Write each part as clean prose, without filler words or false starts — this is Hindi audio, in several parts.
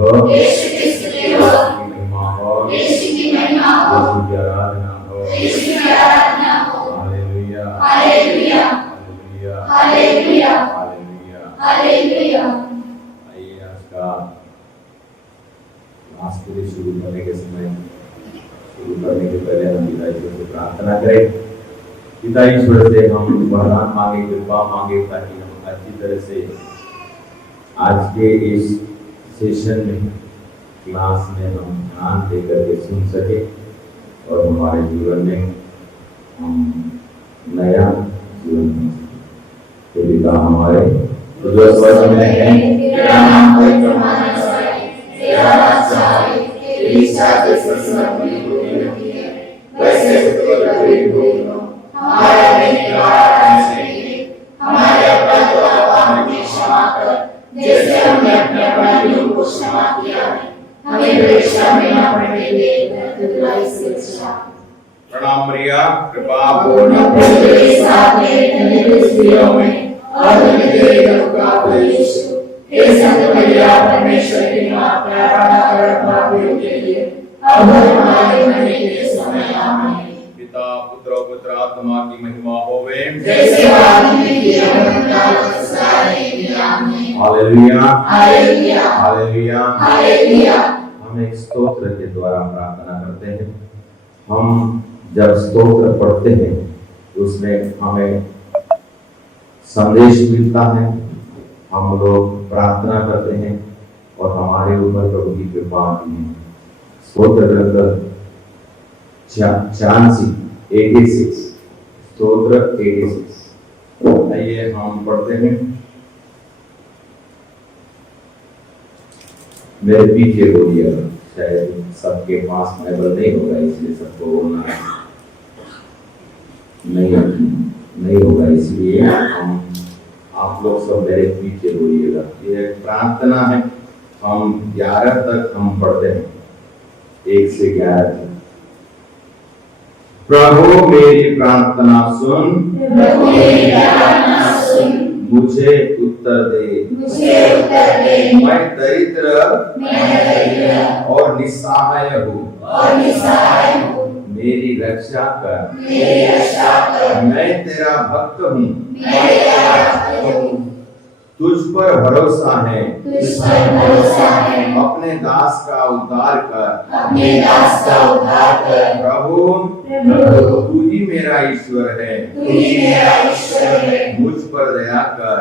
हो, यीशु की स्तुति हो, महिमा हो, यीशु की महिमा हो, यीशु की आराधना हो, यीशु की आराधना हो। Hallelujah, hallelujah, hallelujah, hallelujah, hallelujah, hallelujah. आइए आज का क्लास के लिए शुरू करने के पहले हम पिता ईश्वर से प्रार्थना करें। पिता ईश्वर से हम वरदान मांगे, कृपा मांगे, ताकि हम अच्छी तरह से आज के इस सेशन में, क्लास में हम ध्यान देकर के सुन सके और हमारे जीवन में हम नया जीवन बना सके। तो पिता हमारे जो स्वर्ग में है, तेरा नाम पवित्र जाए, तेरा राज्य आए, तेरी इच्छा जैसे स्वर्ग में होती है वैसे पृथ्वी पर हो। हमारा हमारे अपराध को हमें क्षमा कर, जैसे हमने अपने अपराधियों को क्षमा किया है। हमें परीक्षा में न पड़ने दे, वरन बुराई से बचा। प्रणाम मरिया, कृपा पूर्ण प्रभु तेरे साथ है, धन्य स्त्रियों में और धन्य तेरे गर्भ का फल यीशु। हे संत मरिया, परमेश्वर की मां, प्रार्थना कर पापियों के लिए, अब और हमारे मरने के समय आमीन। पिता पुत्र और पवित्र आत्मा की महिमा होवे, जैसे आदि में किया है सदा रहेगी। आमीन। Hallelujah, hallelujah, hallelujah, hallelujah. हम एक स्तोत्र के द्वारा प्रार्थना करते हैं। हम जब स्तोत्र पढ़ते हैं तो उसमें हमें संदेश मिलता है, हम लोग प्रार्थना करते हैं और हमारे ऊपर प्रभु की कृपा आती है। स्तोत्र ग्रंथ 86 स्तोत्र 86। आइए हम पढ़ते हैं। मेरे पीछे बोलिएगा, शायद सबके पास बाइबल नहीं होगा इसलिए सबको बोलना है, नहीं होगा, इसलिए हम आप लोग सब मेरे पीछे बोलिएगा। ये प्रार्थना है, हम 11 तक हम पढ़ते हैं, 1 से 11 तक। प्रभु मेरी प्रार्थना सुन, प्रभु मेरी प्रार्थना सुन, मुझे उत्तर दे, मैं दरिद्र और निस्सहाय हूँ, मेरी रक्षा कर, मैं तेरा भक्त हूँ, तुझ पर भरोसा है, अपने दास का उद्धार कर, प्रभु तू ही मेरा ईश्वर है, मुझ पर दया कर,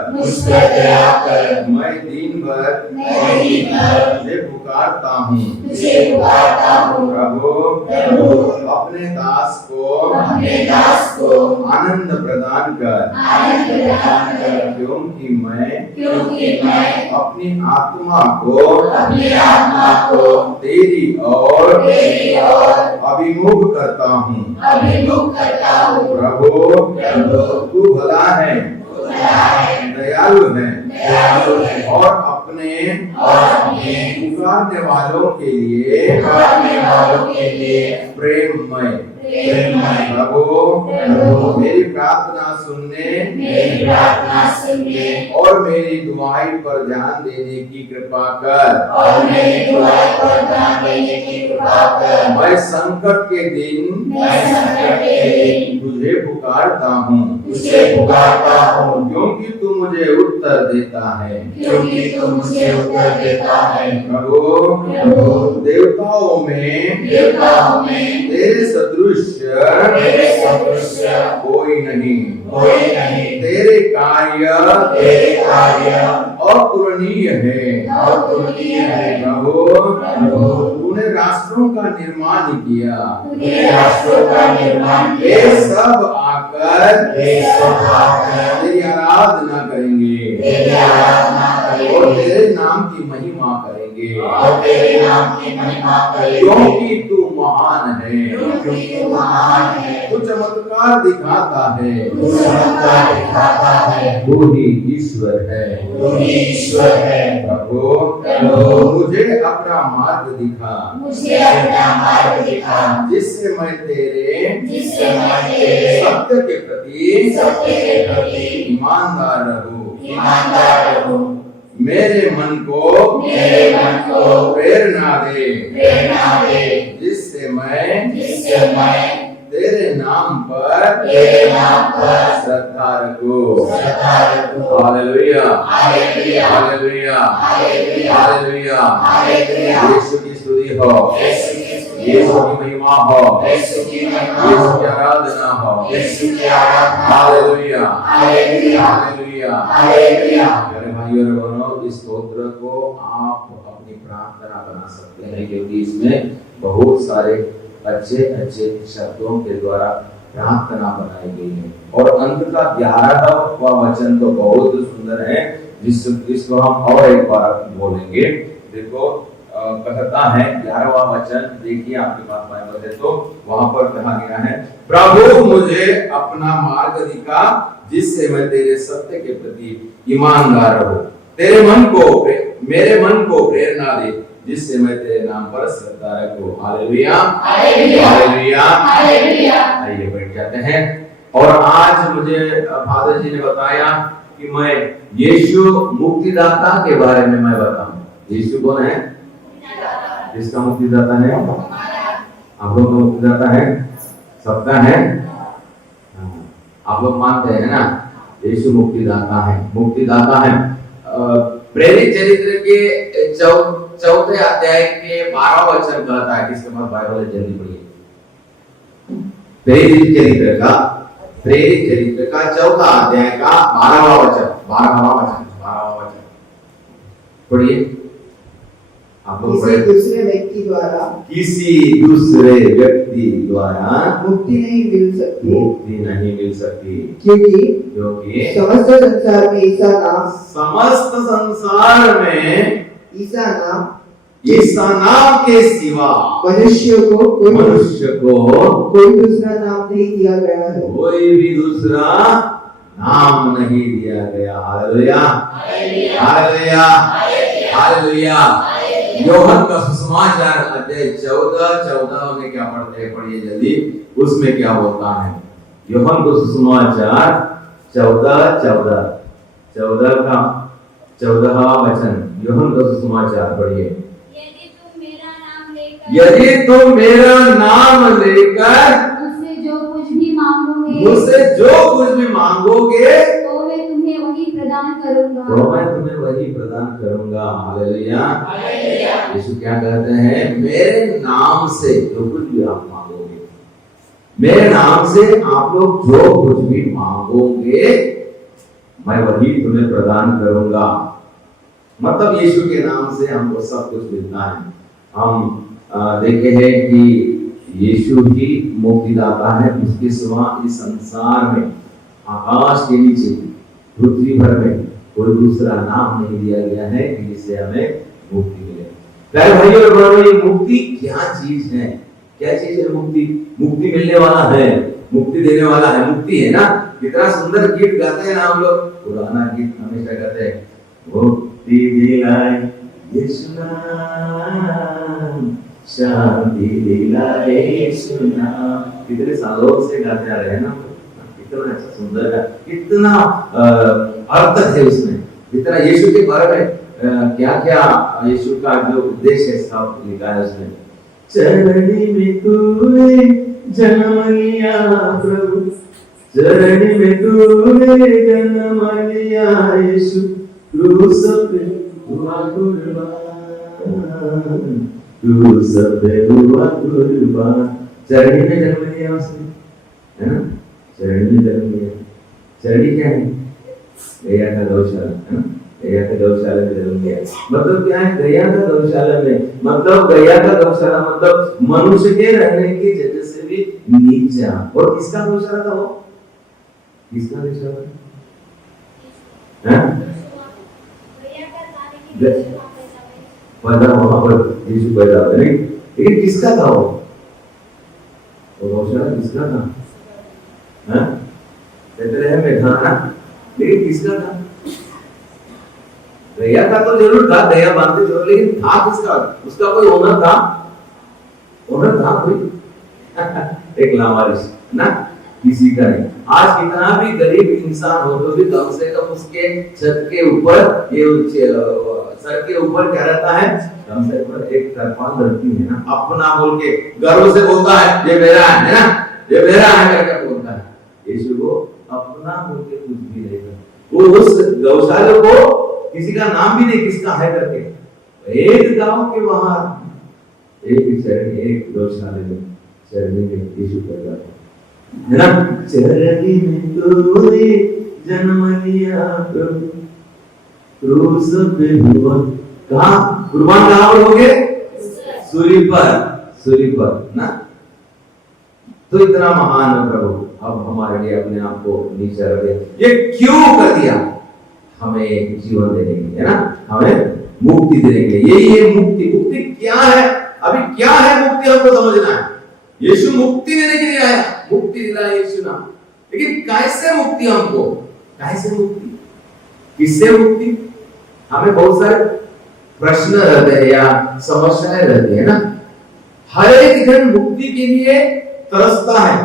मैं दिन भर तुझे पुकारता हूँ, प्रभु अपने दास को आनंद प्रदान कर, क्योंकि मैं अपनी आत्मा को तेरी ओर अभिमुख करता हूँ। प्रभु तू भला है, दयालु है और अपने पुकारने वालों के लिए प्रेममय। प्रभु मेरी प्रार्थना सुनने और मेरी दुआई पर ध्यान देने की कृपा कर। मैं संकट के दिन तुझे पुकारता हूँ, क्योंकि तू मुझे उत्तर देता है। प्रभु देवताओं में तेरे सदृश कोई नहीं, तेरे कार्य अतुलनीय है। प्रभु तूने राष्ट्रों का निर्माण किया, वे सब आकर तेरी आराधना करेंगे और तेरे नाम की महिमा करेंगे, क्योंकि तू महान है, तू चमत्कार दिखाता है, तू ही ईश्वर है। प्रभु मुझे अपना मार्ग दिखा, जिससे मैं तेरे सत्य के प्रति ईमानदार रहूं। मेरे मन को प्रेरणा दे, जिससे मैं तेरे नाम पर श्रद्धा रखूं। Hallelujah, hallelujah, hallelujah. यीशु की स्तुति हो, यीशु की महिमा हो, यीशु की आराधना हो। Hallelujah, hallelujah. मेरे भाइयों और बहनों, इस स्तोत्र को आप अपनी प्रार्थना बना सकते हैं, क्योंकि इसमें बहुत सारे अच्छे अच्छे शब्दों के द्वारा प्रार्थना बनाई गई है। और अंत का 11वां वचन तो बहुत सुंदर है, जिसको हम और एक बार बोलेंगे। देखो कहता है 11वां वचन, देखिए आपके पास बाइबल है तो वहां पर कहा गया है, प्रभु मुझे अपना मार्ग दिखा, जिससे मैं तेरे सत्य के प्रति ईमानदार रहूं। मेरे मन को प्रेरणा दे, जिससे मैं तेरे नाम पर श्रद्धा रखूं। Hallelujah, hallelujah, hallelujah. आइए बैठ जाते हैं। और आज मुझे फादर जी ने बताया कि मैं यीशु मुक्तिदाता के बारे में मैं बताऊं। यीशु कौन है? जिसका मुक्तिदाता है, आप लोग का मुक्तिदाता है, सबका है। आप लोग मानते हैं ना, यीशु मुक्तिदाता है, मुक्तिदाता है। प्रेरित चरित्र के चौथे अध्याय के 12वां वचन कहता है, किसके पास बाइबल है जल्दी पढ़िए। प्रेरित चरित्र का चौथा अध्याय का 12वां वचन पढ़िए। आप लोग किसी दूसरे व्यक्ति द्वारा मुक्ति नहीं मिल सकती, क्योंकि समस्त संसार में ईसा नाम के सिवा मनुष्य को कोई दूसरा नाम नहीं दिया गया है। कोई भी दूसरा नाम नहीं दिया गया। Hallelujah, hallelujah, hallelujah. यूहन्ना का सुसमाचार अध्याय 14 में क्या पढ़ते हैं, पढ़िए जल्दी। उसमें क्या होता है? यूहन्ना का सुसमाचार 14 का 14वां वचन, यूहन्ना का सुसमाचार पढ़िए। यदि तुम मेरा नाम लेकर मुझसे जो कुछ भी मांगोगे तो मैं तुम्हें वही प्रदान करूंगा। हालेलुया। यीशु क्या कहते हैं? मेरे नाम से जो कुछ भी आप मांगोगे, मेरे नाम से आप लोग जो कुछ भी मांगोगे, मैं वही तुम्हें प्रदान करूंगा। मतलब यीशु के नाम से हमको सब कुछ मिलता है। हम देखे हैं कि यीशु ही मुक्तिदाता है, उसके सिवा इस संसार में, आकाश के नीचे, पृथ्वी भर में कोई दूसरा नाम नहीं दिया गया है कि जिससे हमें मुक्ति मिले। प्यारे भाइयों और बहनों, ये मुक्ति क्या चीज है? क्या चीज है मुक्ति? मुक्ति मिलने वाला है, मुक्ति देने वाला है, मुक्ति है ना। कितना सुंदर गीत गाते हैं ना हम लोग, पुराना गीत हमेशा गाते हैं, मुक्ति दिलाए यीशु नाम, शांति दिलाए यीशु नाम। कितने सालों से गाते आ रहे हैं ना, कितना अच्छा सुंदर है, कितना अर्थ है उसमें, कितना यीशु के बारे में क्या क्या यीशु का जो उद्देश्य है सब लिखा है उसमें। चरणी में तूने जन्म लिया प्रभु, चरणी में तूने जन्म लिया यीशु, क्रूस पे हुआ कुर्बान, क्रूस पे हुआ कुर्बान। चरणी में जन्म लिया उसने, है ना, चरणी में जन्म लिया। चरणी क्या है? गैया का गौशाला, है ना, गैया का गौशाला में जन्म लिया। मतलब क्या है? गैया का गौशाला में, मतलब गैया का गौशाला मतलब मनुष्य के रहने की जगह से भी नीचा। और किसका गौशाला था वो? किसका गौशाला? पैदा वहां पर यीशु पैदा हुए, लेकिन किसका था वो गौशाला? किसका था? बेथलेहम में था ना, लेकिन किसका था? गैया का तो जरूर था, गैया बांधते जरूर, लेकिन था किसका? उसका कोई ओनर था? ओनर था कोई? एक लावारिस ना, किसी का नहीं। आज कितना भी गरीब इंसान हो तो भी कम से कम उसके छत के ऊपर ये सर के ऊपर क्या रहता है, कम से कम एक तरपाल रहती है ना। अपना बोल के गर्व से बोलता है ये मेरा है ना, ये मेरा है करके बोलता है। यीशु को अपना बोल के कुछ भी नहीं करता। वो उस गौशाला को किसी का नाम भी नहीं किसका है करके, एक गांव के बाहर एक चरनी, एक गौशाले में चरनी में यीशु पैदा है ना। चरनी में तूने जन्म लिया प्रभु, क्रूस पे हुआ। कहाँ कुर्बान कहाँ हो गए? सूली पर ना। तो इतना महान है प्रभु, अब हमारे लिए अपने आप को नीचे रख दिया। ये क्यों कर दिया? हमें जीवन देने के लिए, है ना, हमें मुक्ति देने के लिए। यही है मुक्ति। मुक्ति क्या है? अभी क्या है मुक्ति हमको समझना है। यीशु मुक्ति देने के लिए आया, मुक्ति दिलाया यीशु ना। लेकिन कैसे मुक्ति हमको, कैसे मुक्ति, किससे मुक्ति? हमें बहुत सारे प्रश्न रहते हैं या समस्याएं रहती है ना। हर एक जन मुक्ति के लिए तरसता है।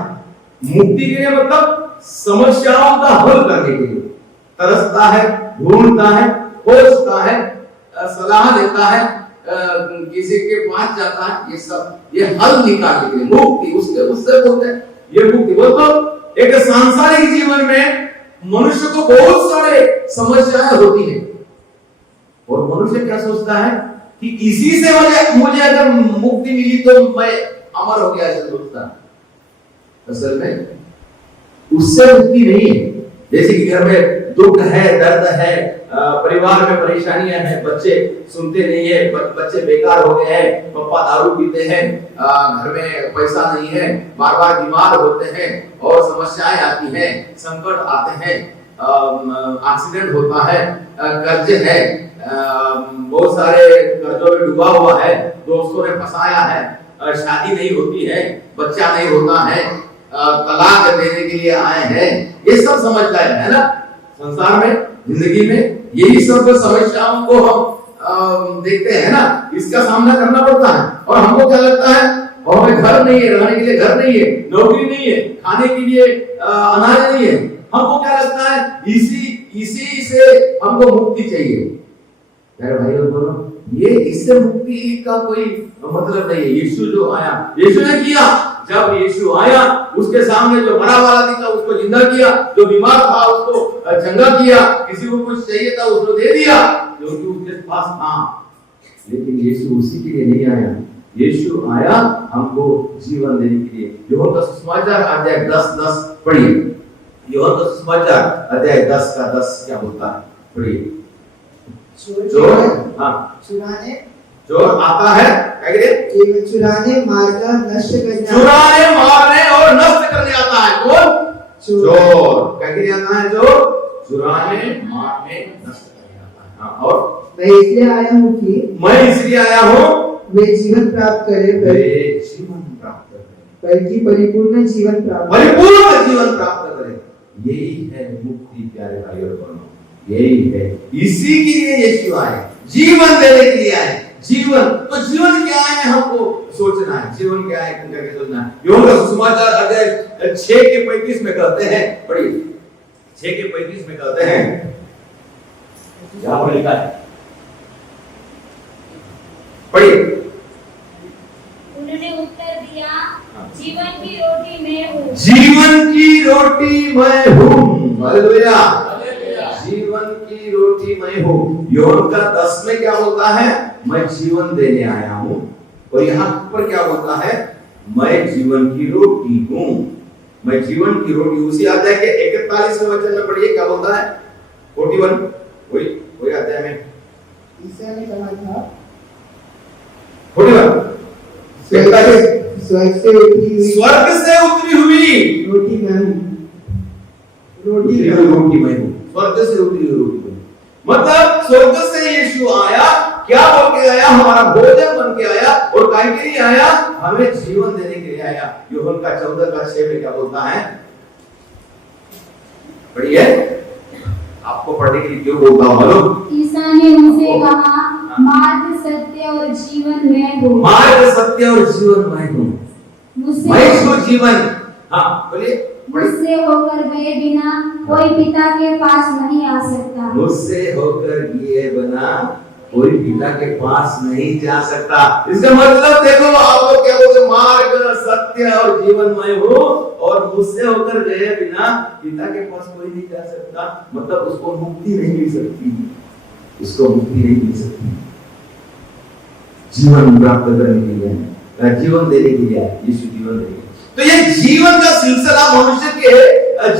मुक्ति के लिए मतलब समस्याओं का हल करने के लिए तरसता है, ढूंढता है, खोजता है, सलाह देता है, किसी के पास जाता है। ये सब ये हल निकालने के लिए मुक्ति, उससे बोलते हैं ये मुक्ति। वो तो एक सांसारिक जीवन में मनुष्य को बहुत सारे समस्याएं होती है और मनुष्य क्या सोचता है कि इसी से मुझे अगर मुक्ति मिली तो मैं अमर हो गया, ऐसा सोचता है। असल में उससे मुक्ति नहीं है। जैसे कि घर में दुख है, दर्द है, परिवार में परेशानियां हैं, बच्चे सुनते नहीं है, बच्चे बेकार हो गए हैं, पापा दारू पीते हैं, घर में पैसा नहीं है, बार बार बीमार होते हैं और समस्याएं आती हैं, संकट आते हैं, एक्सीडेंट होता है, कर्ज है, बहुत सारे कर्जों में डूबा हुआ है, दोस्तों ने फंसाया है, शादी नहीं होती है, बच्चा नहीं होता है, तलाक देने के लिए आए हैं। ये सब समझदार है ना। संसार में, जिंदगी में यही सब समस्याओं को हम देखते हैं ना। इसका सामना करना पड़ता है और हमको क्या लगता है, और हमें घर नहीं है, रहने के लिए घर नहीं है, नौकरी नहीं है, खाने के लिए अनाज नहीं है। हमको क्या लगता है, इसी से हमको मुक्ति चाहिए। मेरे भाई और बोलो, ये इससे मुक्ति का कोई मतलब नहीं है। यीशु जो आया, यीशु ने किया। जब यीशु आया, उसके सामने जो मरा वाला था उसको जिंदा किया, जो बीमार था उसको चंगा किया, किसी को कुछ चाहिए था उसको दे दिया क्योंकि उसके पास था। लेकिन यीशु उसी के लिए नहीं आया। यीशु आया हमको जीवन देने के लिए। यूहन्ना का सुसमाचार अध्याय 10:10 पढ़िए। यूहन्ना का सुसमाचार अध्याय 10 का 10 क्या बोलता है, पढ़िए। चोर आता है, केवल चुराने, मारकर, नष्ट करने, चुराने, मारने और नष्ट करने आता है। कौन? चोर। क्या करने आता है? चोर चुराने, मारने, नष्ट करने आता है। और मैं इसलिए आया हूँ वे जीवन प्राप्त करे, बल्कि परिपूर्ण जीवन प्राप्त करे। यही है मुक्ति प्यारे भाई और बहनों, यही है। इसी के लिए यीशु आए, जीवन देने के लिए आए। जीवन, तो जीवन क्या है हमको सोचना है। जीवन क्या है करके सोचना है। यूहन्ना का सुसमाचार अध्याय 6 के 35 में कहते हैं, पढ़िए 6 के 35 में कहते हैं, यहाँ पर लिखा है, पढ़िए। उन्होंने उत्तर दिया, जीवन की रोटी मैं हूँ। जीवन की रोटी मैं हूँ। हालेलुया। जीवन की रोटी मैं हूँ। यूहन्ना 10 में क्या बोलता है? मैं जीवन देने आया हूँ। और यहाँ पर क्या बोलता है? मैं जीवन की रोटी हूँ। मैं जीवन की रोटी। उसी अध्याय के 41वें वचन में पढ़िए क्या बोलता है? 41 वही अध्याय में ईसा ने कहा था, 41 स्वर्ग से उतरी हुई रोटी मैं हूँ। रोटी मैं हूँ। स्वर्ग से उतरी हुई रोटी। मतलब स्वर्ग से यीशु आया, क्या बोल के आया? हमारा भोजन बन के आया। और काय के लिए आया? हमें जीवन देने के लिए आया। यूहन्ना का 14:6 में क्या बोलता है? पढ़िए, आपको पढ़ने के लिए क्यों बोलता हूँ मालूम? ईसा ने उनसे कहा, मार्ग, सत्य और जीवन मैं हूँ। मार्ग, सत्य और जीवन मैं हूँ। मैं हूँ जीवन। हाँ बोलिए। मुझसे होकर गए बिना कोई पिता के पास नहीं आ सकता। मुझसे होकर गए बिना कोई पिता के पास नहीं जा सकता। इसका मतलब देखो, आप लोग क्या बोलते, मार्ग सत्य और जीवन मैं हूँ और मुझसे होकर गए बिना पिता के पास कोई नहीं जा सकता। मतलब उसको मुक्ति नहीं मिल सकती, उसको मुक्ति नहीं मिल सकती। जीवन प्राप्त करने के लिए, जीवन देने के लिए यीशु जीवन देने। तो ये जीवन का सिलसिला मनुष्य के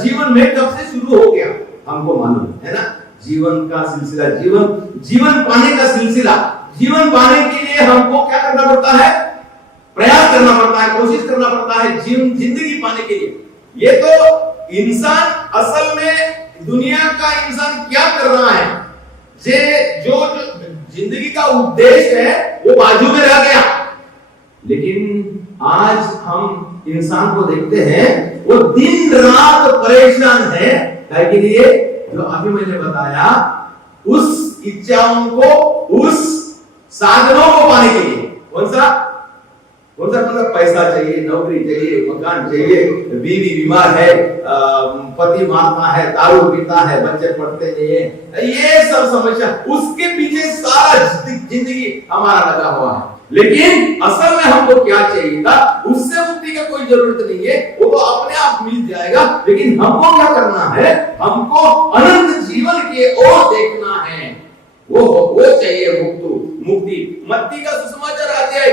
जीवन में कब से शुरू हो गया हमको मालूम है ना। जीवन का सिलसिला, जीवन पाने का सिलसिला। जीवन पाने के लिए हमको क्या करना पड़ता है? प्रयास करना पड़ता है, कोशिश करना पड़ता है जीवन जिंदगी पाने के लिए। ये तो इंसान असल में दुनिया का इंसान क्या कर रहा है, जो जिंदगी का उद्देश्य है वो बाजू में रह गया। लेकिन आज हम इंसान को देखते हैं वो दिन रात परेशान है कि लिए जो अभी मैंने बताया, उस इच्छाओं को, उस साधनों को पाने के लिए। कौन सा मतलब पैसा चाहिए, नौकरी चाहिए, मकान चाहिए, बीवी बीमार है, पति मारता है, दारू पीता है, बच्चे पढ़ते नहीं है, ये सब समस्या, उसके पीछे सारा जिंदगी हमारा लगा हुआ है। लेकिन असल में हमको क्या चाहिए था? उससे मुक्ति का कोई जरूरत नहीं है, वो तो अपने आप मिल जाएगा। लेकिन हमको क्या करना है? हमको अनंत जीवन की ओर देखना है। वो चाहिए मुक्ति। मत्ती का सुसमाचार अध्याय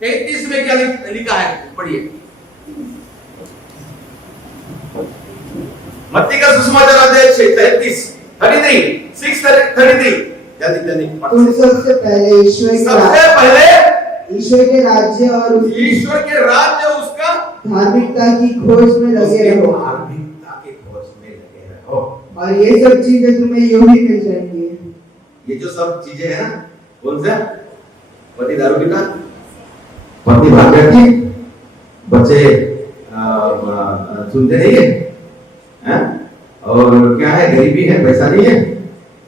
33 में क्या लिखा है? पढ़िए। मत्ती का सुसमाचार अध्याय 6:33 जल्दी तुम सबसे पहले ईश्वर के राज्य और उसका धार्मिकता की खोज में लगे रहो। और ये सब चीजें तुम्हें यूं ही मिल जाएंगी। ये जो सब चीजें है ना, कौन सा? पति दारू पीता, पत्नी भाग जाती, बच्चे सुनते नहीं है, और क्या है, गरीबी है, पैसा नहीं है,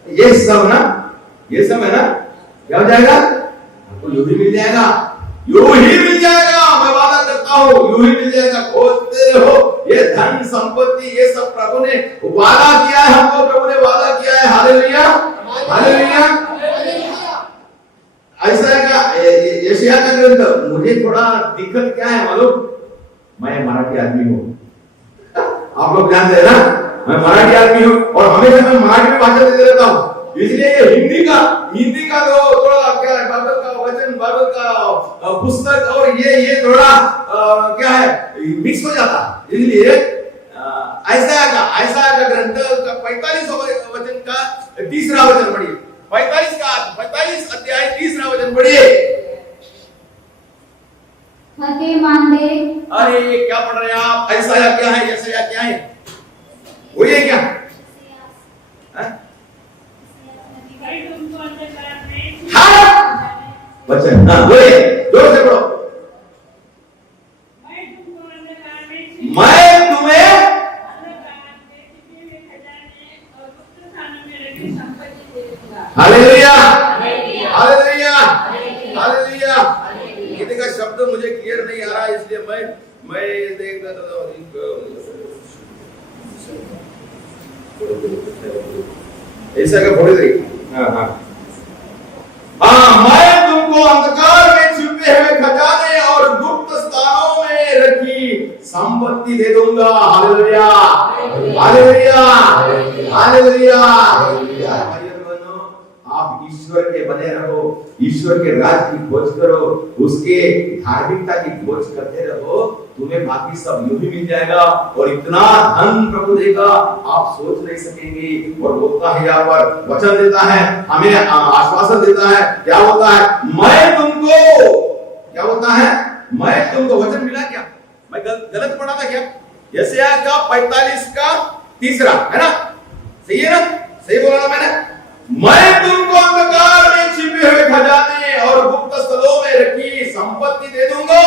ये सब है ना, क्या हो जाएगा? आपको यूं ही मिल जाएगा, मैं वादा करता हूँ, यूं ही मिल जाएगा। खोजते रहो, ये धन संपत्ति ये सब प्रभु ने वादा किया है, हमको प्रभु ने वादा किया है। Hallelujah, hallelujah. ऐसा है का यशाया का ग्रंथ। मुझे थोड़ा दिक्कत क्या है मालूम? मैं मराठी आदमी हूँ, आप लोग जानते हैं ना, मैं मराठी आदमी हूँ और हमेशा मैं मराठी में भाषा देते रहता हूँ। इसलिए ये हिंदी का जो थोड़ा क्या है, बाइबल का वचन, बाइबल का पुस्तक और ये थोड़ा क्या है, मिक्स हो जाता है। इसलिए ऐसा का ग्रंथ का 45 वचन का 3रा वचन पढ़िए। 45 अध्याय 3रा वचन पढ़िए। अरे क्या पढ़ रहे हैं आप? ऐसा क्या है, यशाया क्या है? वही है क्या? वचन वही, जोर से पढ़ो। मैं तुम्हें हालेलुया, हालेलुया, हालेलुया। गीत का शब्द मुझे क्लियर नहीं आ रहा, इसलिए मैं देख रहा था। ऐसा का थोड़ी देर। मैं तुमको अंधकार में छुपे हुए खजाने और गुप्त स्थानों में रखी संपत्ति दे दूंगा। Hallelujah, hallelujah, hallelujah. आप ईश्वर के बने रहो, ईश्वर के राज की खोज करो, उसके धार्मिकता की खोज करते रहो, तुम्हें बाकी सब यूं ही मिल जाएगा। और इतना धन प्रभु देगा आप सोच नहीं सकेंगे। और बोलता है यहाँ पर, वचन देता है, हमें आश्वासन देता है। क्या होता है? मैं तुमको, क्या होता है? मैं तुमको, वचन मिला क्या? मैं गलत पढ़ा था क्या? यशाया का 45 का 3रा है ना, सही है ना? सही बोला ना मैंने? मैं तुमको अंधकार में छिपे हुए खजाने और गुप्त स्थलों में रखी संपत्ति दे दूंगा,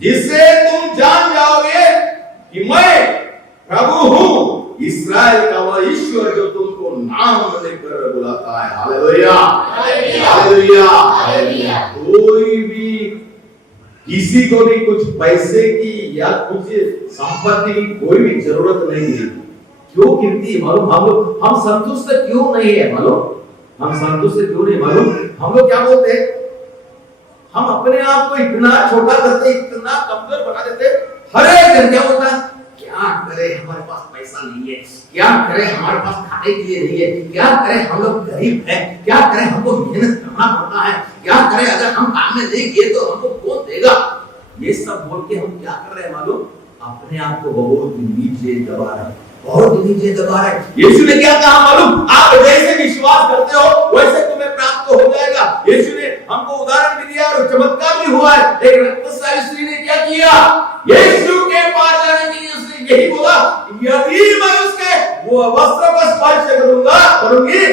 जिससे तुम जान जाओगे कि मैं प्रभु हूँ, इस्राएल का वह ईश्वर जो तुमको नाम लेकर बुलाता है। Hallelujah, hallelujah, hallelujah. कोई भी किसी को भी कुछ पैसे की या कुछ संपत्ति की कोई भी जरूरत नहीं है। क्यों कीर्ति मालूम? हम संतुष्ट क्यों नहीं है मालूम? हम संतुष्ट क्यों नहीं मालूम? हम लोग क्या बोलते हैं? हम अपने आप को इतना छोटा करते, इतना कमजोर बना देते। हर एक दिन क्या बोलता है? क्या करे, हमारे पास पैसा नहीं है, क्या करे, हमारे पास खाने के लिए नहीं है, क्या करे, हम लोग गरीब हैं, क्या करे, हमको मेहनत करना पड़ता है, क्या करे, अगर हम काम में नहीं किए तो हमको कौन देगा? ये सब बोल के हम क्या कर रहे हैं मालूम? अपने आप को बहुत नीचे दबा रहे हैं, बहुत नीचे दबा रहे हैं। यीशु ने क्या कहा मालूम? आप जैसे विश्वास करते हो वैसे तुम्हें प्राप्त हो जाएगा। यीशु ने हमको उदाहरण भी दिया और चमत्कार भी हुआ है। एक रक्तस्रावी स्त्री ने क्या किया? यीशु के पास जाने के लिए उसने यही बोला, यदि मैं उसके वो वस्त्र को स्पर्श करूंगी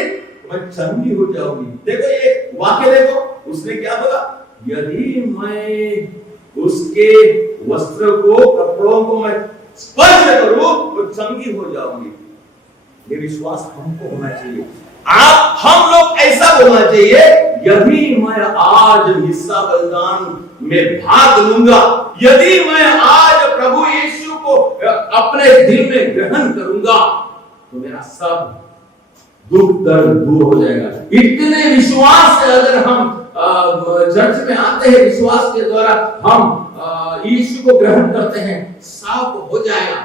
मैं चंगी हो जाऊंगी। देखो ये वाक्य देखो, उसने क्या बोला? यदि मैं उसके वस्त्र को, कपड़ों को मैं स्पर्श करूं तो चंगी हो जाऊंगी। ये विश्वास हमको होना चाहिए। हम लोग ऐसा बोलना चाहिए, यदि मैं आज हिस्सा बलिदान में भाग लूंगा, यदि मैं आज प्रभु यीशु को अपने दिल में ग्रहण करूंगा तो मेरा सब दुख दर्द दूर हो जाएगा। इतने विश्वास से अगर हम चर्च में आते हैं, विश्वास के द्वारा हम यीशु को ग्रहण करते हैं, सब हो जाएगा।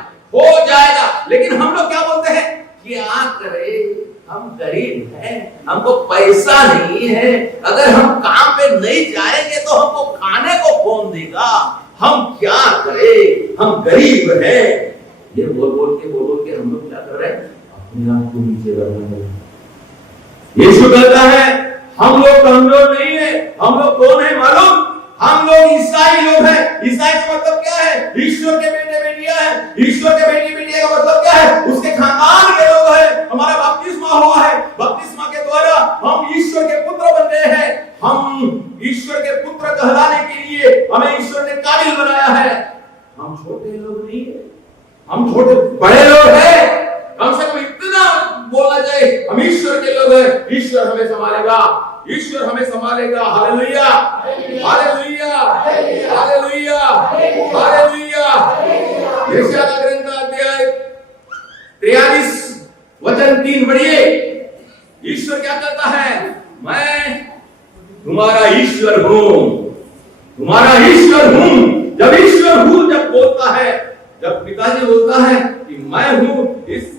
लेकिन हम लोग क्या बोलते हैं? क्या करें, हम गरीब हैं, हमको पैसा नहीं है, अगर हम काम पे नहीं जाएंगे तो हमको खाने को कौन देगा, हम क्या करें, हम गरीब हैं। ये बोल के हम लोग क्या कर रहे हैं? अपने आप को नीचे रख रहे हैं। यीशु कहता है हम लोग कमजोर नहीं है। हम लोग कौन है मालूम? हम लोग ईसाई लोग हैं। ईसाई का मतलब क्या है? ईश्वर के बेटे बेटियां हैं। ईश्वर के बेटे बेटियां का मतलब क्या है? उसके खानदान के लोग हैं। हमारा बपतिस्मा हुआ है, बपतिस्मा के द्वारा हम ईश्वर के पुत्र बन गए हैं। हम ईश्वर के पुत्र कहलाने के लिए हमें ईश्वर ने काबिल बनाया है। हम छोटे लोग नहीं है, हम छोटे बड़े लोग हैं। कम से कम इतना बोलना चाहिए, हम ईश्वर के लोग हैं, ईश्वर हमें संभालेगा, ईश्वर हमें संभालेगा। Hallelujah, hallelujah, hallelujah, hallelujah. यशायाह का ग्रंथ अध्याय 43 वचन 3 पढ़िए। ईश्वर क्या कहता है? मैं तुम्हारा ईश्वर हूं, तुम्हारा ईश्वर हूं। जब ईश्वर हूं जब बोलता है, जब पिताजी बोलता है कि मैं हूं इस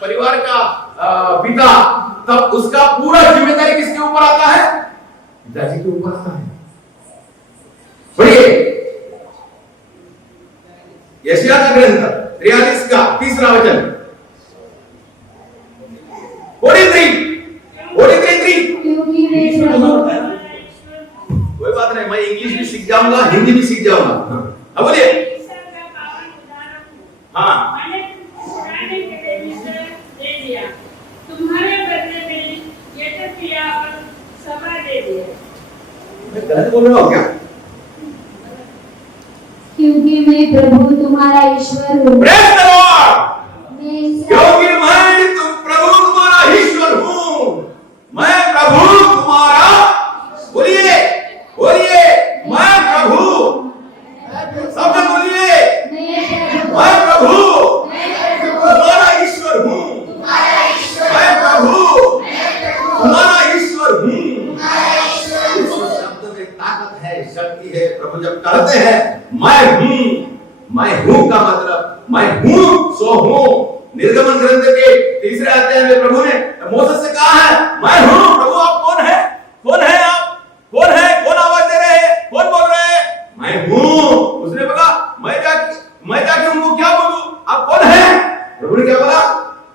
परिवार का पिता, तब उसका पूरा जिम्मेदारी किसके ऊपर आता है? पिताजी के ऊपर आता है। पढ़िए यशायाह का ग्रंथ 43 का 3 वचन। 43 कोई बात नहीं, मैं इंग्लिश भी सीख जाऊंगा, हिंदी भी सीख जाऊंगा। अब बोलिए। हाँ, तुम्हारे बदले में यशस्विया पर सभा दे दिया। मैं गलत बोल रहा हूँ क्या? क्योंकि मैं प्रभु तुम्हारा ईश्वर हूँ। Praise the Lord! मैं क्योंकि मैं प्रभु तुम्हारा ईश्वर हूँ। मैं प्रभु तुम्हारा, बोलिए बोलिए, मैं प्रभु, सब लोग बोलिए, मैं प्रभु तुम्हारा ईश्वर हूँ। मैं प्रभु तुम्हारा ईश्वर हूँ। इस शब्द में ताकत है, शक्ति है। प्रभु जब कहते हैं मैं हूँ का मतलब मैं हूँ सो हूँ। निर्गमन ग्रंथ के 3 अध्याय में प्रभु ने मोसेस से कहा है, मैं हूँ। प्रभु आप कौन है? कौन है आप? कौन है? कौन आवाज दे रहे हैं? कौन बोल रहे हैं? मैं हूँ। उसने बोला मैं जाके उनको क्या बोलूं? आप कौन है? प्रभु ने क्या बोला?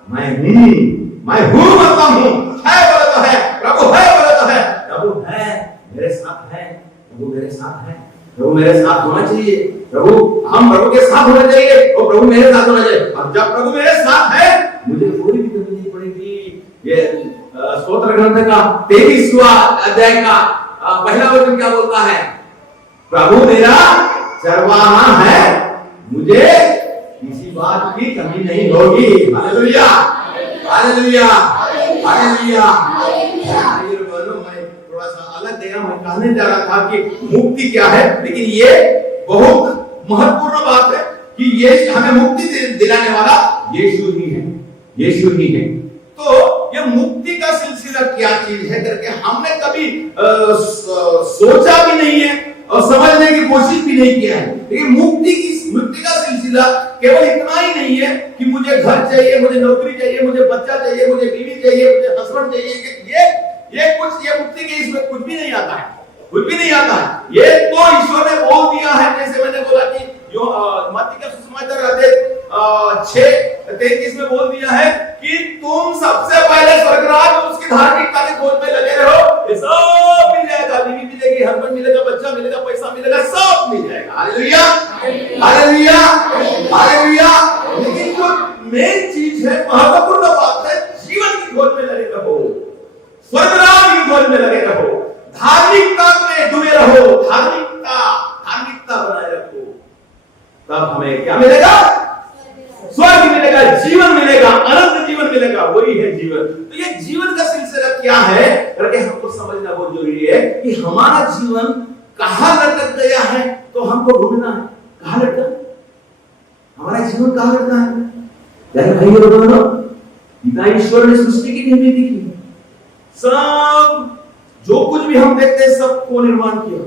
मैं हूँ मतलब हूँ। है बोला तो है, प्रभु है बोला तो है। प्रभु है, मेरे साथ है, प्रभु मेरे साथ है, प्रभु मेरे साथ होना चाहिए। प्रभु, हम प्रभु के साथ होना चाहिए और प्रभु मेरे साथ होना चाहिए। और जब प्रभु मेरे साथ है मुझे कोई भी कमी नहीं पड़ेगी। ये स्तोत्र ग्रंथ का 23वां अध्याय का पहला वचन क्या बोलता है? प्रभु मेरा चरवाहा है, मुझे किसी बात की कमी नहीं होगी। Hallelujah, hallelujah, hallelujah. मैं थोड़ा सा अलग गया, मैं कहने जा रहा था कि मुक्ति क्या है, लेकिन ये बहुत महत्वपूर्ण बात है कि ये हमें मुक्ति दिलाने वाला यीशु ही है, यीशु ही है। तो ये मुक्ति का सिलसिला क्या चीज है करके हमने कभी सोचा भी नहीं है और समझने की कोशिश भी नहीं किया है। लेकिन मुक्ति का सिलसिला केवल इतना ही नहीं है कि मुझे घर चाहिए, मुझे नौकरी चाहिए, मुझे बच्चा चाहिए, मुझे बीवी चाहिए, मुझे हस्बैंड चाहिए, ये मुक्ति के इसमें कुछ भी नहीं आता है, कुछ भी नहीं आता है। ये तो ईश्वर ने बोल दिया है, जैसे मैंने बोला कि मत्ती का सुसमाचार अध्याय 6:33 में बोल दिया है कि तुम सबसे पहले स्वर्गराज और उसकी धार्मिकता के खोज में लगे रहो, ये सब मिल जाएगा, बीवी मिलेगी, हस्बैंड मिलेगा, बच्चा मिलेगा, पैसा मिलेगा, सब मिल जाएगा। Hallelujah, hallelujah, hallelujah. लेकिन जो मेन चीज है, महत्वपूर्ण बात है, जीवन की खोज में लगे रहो, स्वर्गराज की खोज में लगे रहो, धार्मिकता में डूबे रहो, धार्मिकता बनाए रखो, तब हमें क्या मिलेगा? स्वर्ग मिलेगा, जीवन मिलेगा, अनंत जीवन मिलेगा, वही है जीवन। तो ये जीवन का सिलसिला क्या है करके हमको समझना बहुत जरूरी है कि हमारा जीवन कहां लटक गया है, तो हमको ढूंढना है कहां लटका, हमारा जीवन कहां लटका है। यार भाई और बहनों, पिता ईश्वर ने सृष्टि की निर्मिति की, सब जो कुछ भी हम देखते हैं सबको निर्माण किया,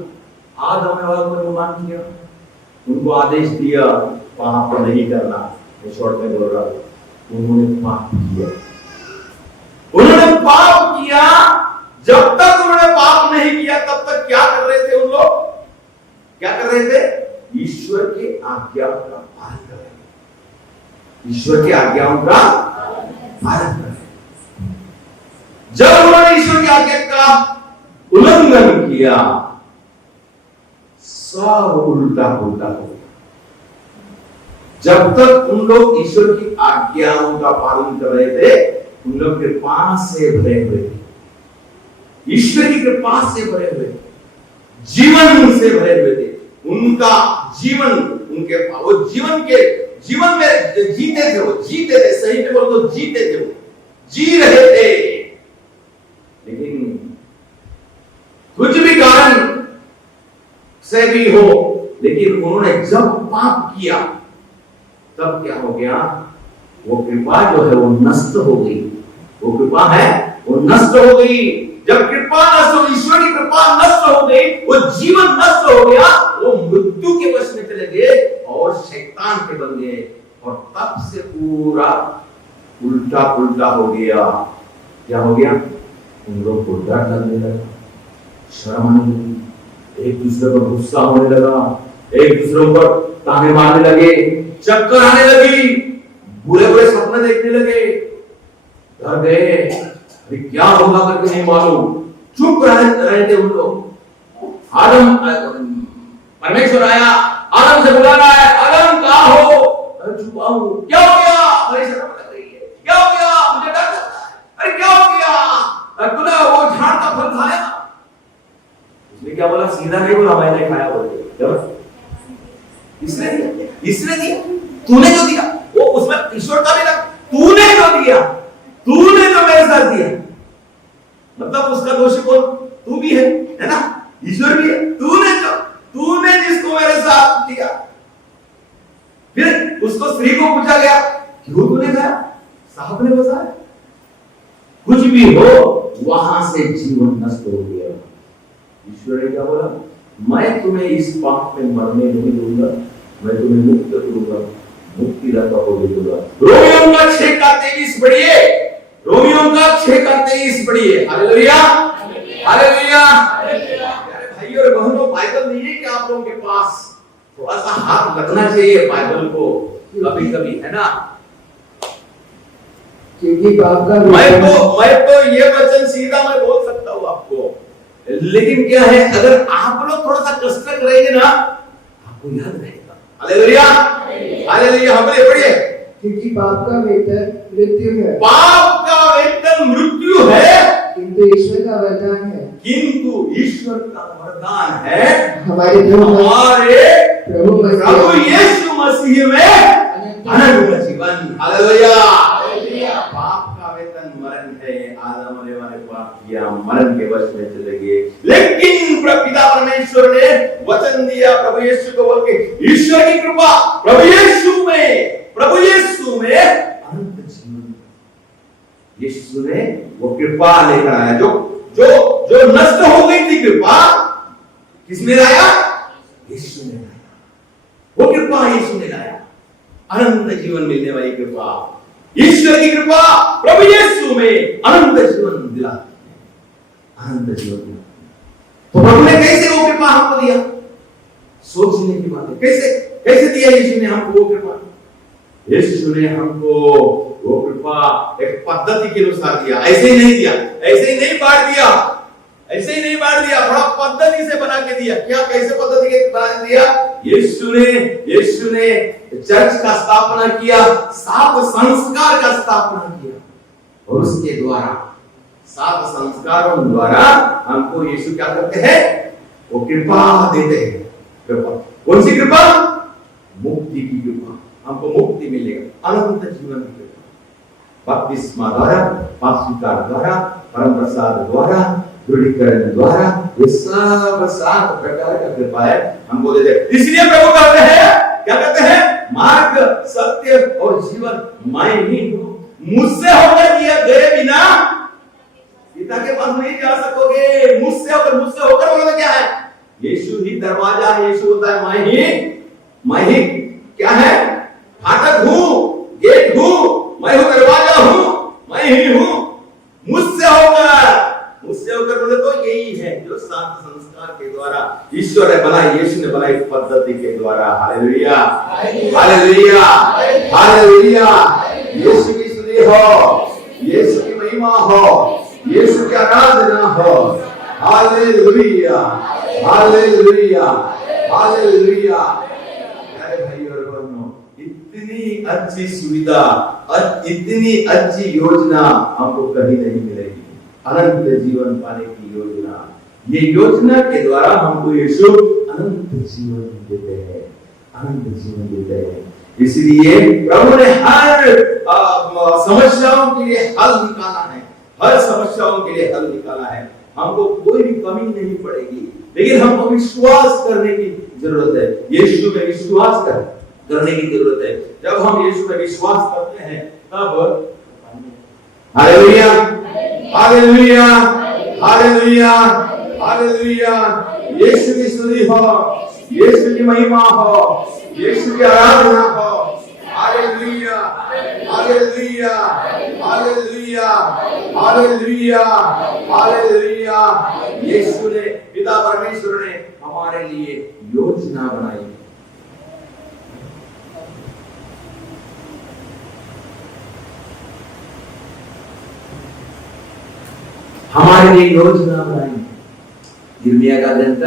आदम और हव्वा को निर्माण किया, उनको आदेश दिया पाप नहीं करना, शॉर्ट में बोल रहा हूं, उन्होंने पाप किया, उन्होंने पाप किया। जब तक उन्होंने पाप नहीं किया तब तक क्या कर रहे थे उन लोग? क्या कर रहे थे? ईश्वर की आज्ञाओं का पालन कर रहे थे, ईश्वर की आज्ञाओं का पालन कर रहे थे। जब उन्होंने ईश्वर की आज्ञा का उल्लंघन किया, सब उल्टा पुल्टा हो गया। जब तक उन लोग ईश्वर की आज्ञाओं का पालन कर रहे थे, उन लोग कृपा से भरे हुए थे, ईश्वर की कृपा से भरे हुए, जीवन से भरे हुए थे। उनका जीवन, उनके वो जीवन में जीते थे, वो जीते थे, सही में बोलो तो जीते थे, वो जी रहे थे। लेकिन कुछ भी कारण से भी हो, लेकिन उन्होंने जब पाप किया तब क्या हो गया? वो कृपा जो है वो नष्ट हो गई, वो कृपा है वो नष्ट हो गई। जब कृपा नष्ट हो, ईश्वर की कृपा नष्ट हो गई, वो जीवन नष्ट हो गया, वो मृत्यु के वश में चले गए और शैतान के बन गए, और तब से पूरा उल्टा पुल्टा हो गया। क्या हो गया? उन लोग को डर लगने लगा, शर्म आने लगी, एक दूसरे पर गुस्सा होने लगा, एक दूसरे पर ताने मारने लगे, चक्कर आने लगी, बुरे बुरे सपने देखने लगे, डर गए, अरे क्या होगा करके नहीं मालूम, चुप रहे थे उन लोग। आदम, परमेश्वर आया, आदम से बुला रहा है, आदम कहाँ हो? अरे छुपा हूं। क्या हो गया? अरे शर्म लग रही है। क्या हो गया? मुझे डर लगता है। अरे क्या हो गया? तूने वो झाड़ का फल खाया? उसने क्या बोला? सीधा नहीं बोला मैंने खाया बोल के, इसने दिया, तूने जो दिया, वो उसमें ईश्वर का भी लगा, तूने जो दिया, तूने जो मेरे साथ दिया, मतलब उसका दोषी कौन? तू भी है ना? ईश्वर भी है। तूने जिसको मेरे साथ दिया। फिर उसको स्त्री को पूछा गया, क्यों तूने खाया? साहब ने बताया, कुछ भी हो वहां से जीवन नष्ट हो गया। ईश्वर ने क्या बोला? मैं तुम्हें इस पाप में मरने नहीं दूंगा, मैं तुम्हें मुक्त करूंगा, मुक्ति दाता हो दूंगा। रोमियों का 6:23 पढ़िए, रोमियों का 6:23 पढ़िए। Hallelujah, hallelujah. भाई और बहनों, बाइबल नहीं है कि आप लोगों के पास? थोड़ा सा हाथ लगना चाहिए बाइबल को कभी कभी, है ना? क्योंकि पाप का मैं तो ये वचन सीधा मैं बोल सकता हूँ आपको, लेकिन क्या है, अगर आप लोग थोड़ा सा कष्ट करेंगे ना, आपको याद रहेगा। Hallelujah, hallelujah. हम पढ़िए, क्योंकि पाप का वेतन मृत्यु है, पाप का वेतन मृत्यु है, किंतु ईश्वर का वरदान है, किंतु ईश्वर का वरदान है हमारे प्रभु यीशु मसीह में अनंत जीवन। हालेलुया। पाप का वेतन मरण है, आदम और हव्वा ने पाप किया, मरण के वश में चले गए, लेकिन प्रभु प्रभु यीशु को बोल के ईश्वर की कृपा प्रभु यीशु में अनंत जीवन, यीशु ने वो कृपा लेकर आया। जो नष्ट हो गई थी कृपा किसने लाया? यीशु ने लाया। वो कृपा यीशु ने लाया, अनंत जीवन मिलने वाली कृपा, ईश्वर की कृपा प्रभु यीशु में अनंत जीवन दिला, अनंत जीवन। तो प्रभु ने कैसे वो कृपा हमको दिया? सोचने की बात है। कैसे दिया यीशु ने हमको वो कृपा? यीशु ने हमको वो कृपा एक पद्धति के अनुसार दिया। ऐसे ही नहीं दिया, ऐसे ही नहीं बांट दिया, ऐसे ही नहीं बांट दिया, थोड़ा पद्धति से बना के दिया। क्या, कैसे पद्धति के बना के दिया? यीशु ने चर्च का स्थापना किया, 7 संस्कार का स्थापना किया, और उसके द्वारा 7 संस्कारों द्वारा हमको यीशु क्या करते हैं? वो कृपा देते हैं। कृपा, कौन सी कृपा? मुक्ति की कृपा। हमको मुक्ति मिलेगा, अनंत जीवन की कृपा, बपतिस्मा द्वारा, पाप स्वीकार द्वारा, परम प्रसाद द्वारा, दृढ़ीकरण द्वारा, ये सब 7 प्रकार का कृपा है हमको देते हैं। इसलिए प्रभु कहते हैं, क्या कहते हैं? मार्ग, सत्य और जीवन मैं ही हूं, मुझसे होकर किया गए बिना पिता के पास नहीं जा सकोगे। मुझसे होकर मतलब क्या है? यीशु ही दरवाजा है। यीशु होता है मैं ही क्या है? फाटक हूं, गेट हूं, मैं हूं दरवाजा हूं, मैं ही हूं। मुझसे होकर बोले तो यही है जो 7 संस्कार के द्वारा ईश्वर ने बनाई, यीशु ने बनाई पद्धति के द्वारा। Hallelujah, hallelujah, hallelujah. यीशु की स्तुति हो, यीशु की महिमा हो, यीशु की आराधना हो। Hallelujah, hallelujah, hallelujah. अरे भाई और बहनों, इतनी अच्छी सुविधा, इतनी अच्छी योजना हमको कहीं नहीं मिलेगी। अनंत जीवन पाने की योजना, ये योजना के द्वारा हमको यीशु अनंत जीवन देते हैं, अनंत जीवन देते हैं। इसलिए प्रभु ने हर समस्याओं के लिए हल निकाला है, हर समस्याओं के लिए हल निकाला है। हमको कोई भी कमी नहीं पड़ेगी, लेकिन हमको विश्वास करने की जरूरत है। यीशु में विश्वास करने की जरूरत है। जब हम यीशु में विश्वास करते हैं तब हालेलुया, हालेलुया, हालेलुया, हालेलुया। यीशु की स्तुति हो, यीशु की महिमा हो, यीशु की आराधना हो। Hallelujah, hallelujah, hallelujah, hallelujah, hallelujah. Yeshu ने, पिता परमेश्वर ने हमारे लिए योजना बनाई। हमारे लिए योजना बनाई। यिर्मयाह का ग्रंथ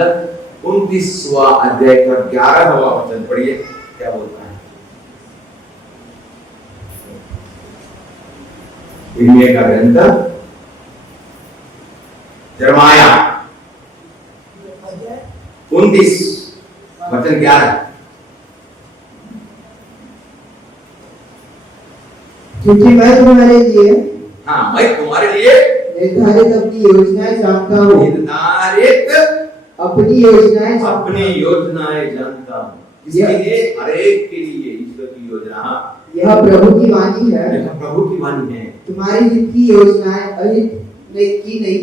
29वां अध्याय का 11वां वचन पढ़िए, क्या बोलता है? यिर्मयाह का ग्रंथ यिर्मयाह 29 वचन 11। क्योंकि मैं तुम्हारे लिए, हाँ, मैं तुम्हारे लिए निर्धारित अपनी योजनाएं जानता हूँ, निर्धारित अपनी योजनाएं जानता हूँ। इसके लिए, हर एक के लिए ईश्वर की योजना, यह प्रभु की वाणी है, यह प्रभु की वाणी है। तुम्हारे हित की योजनाएं अहित की नहीं।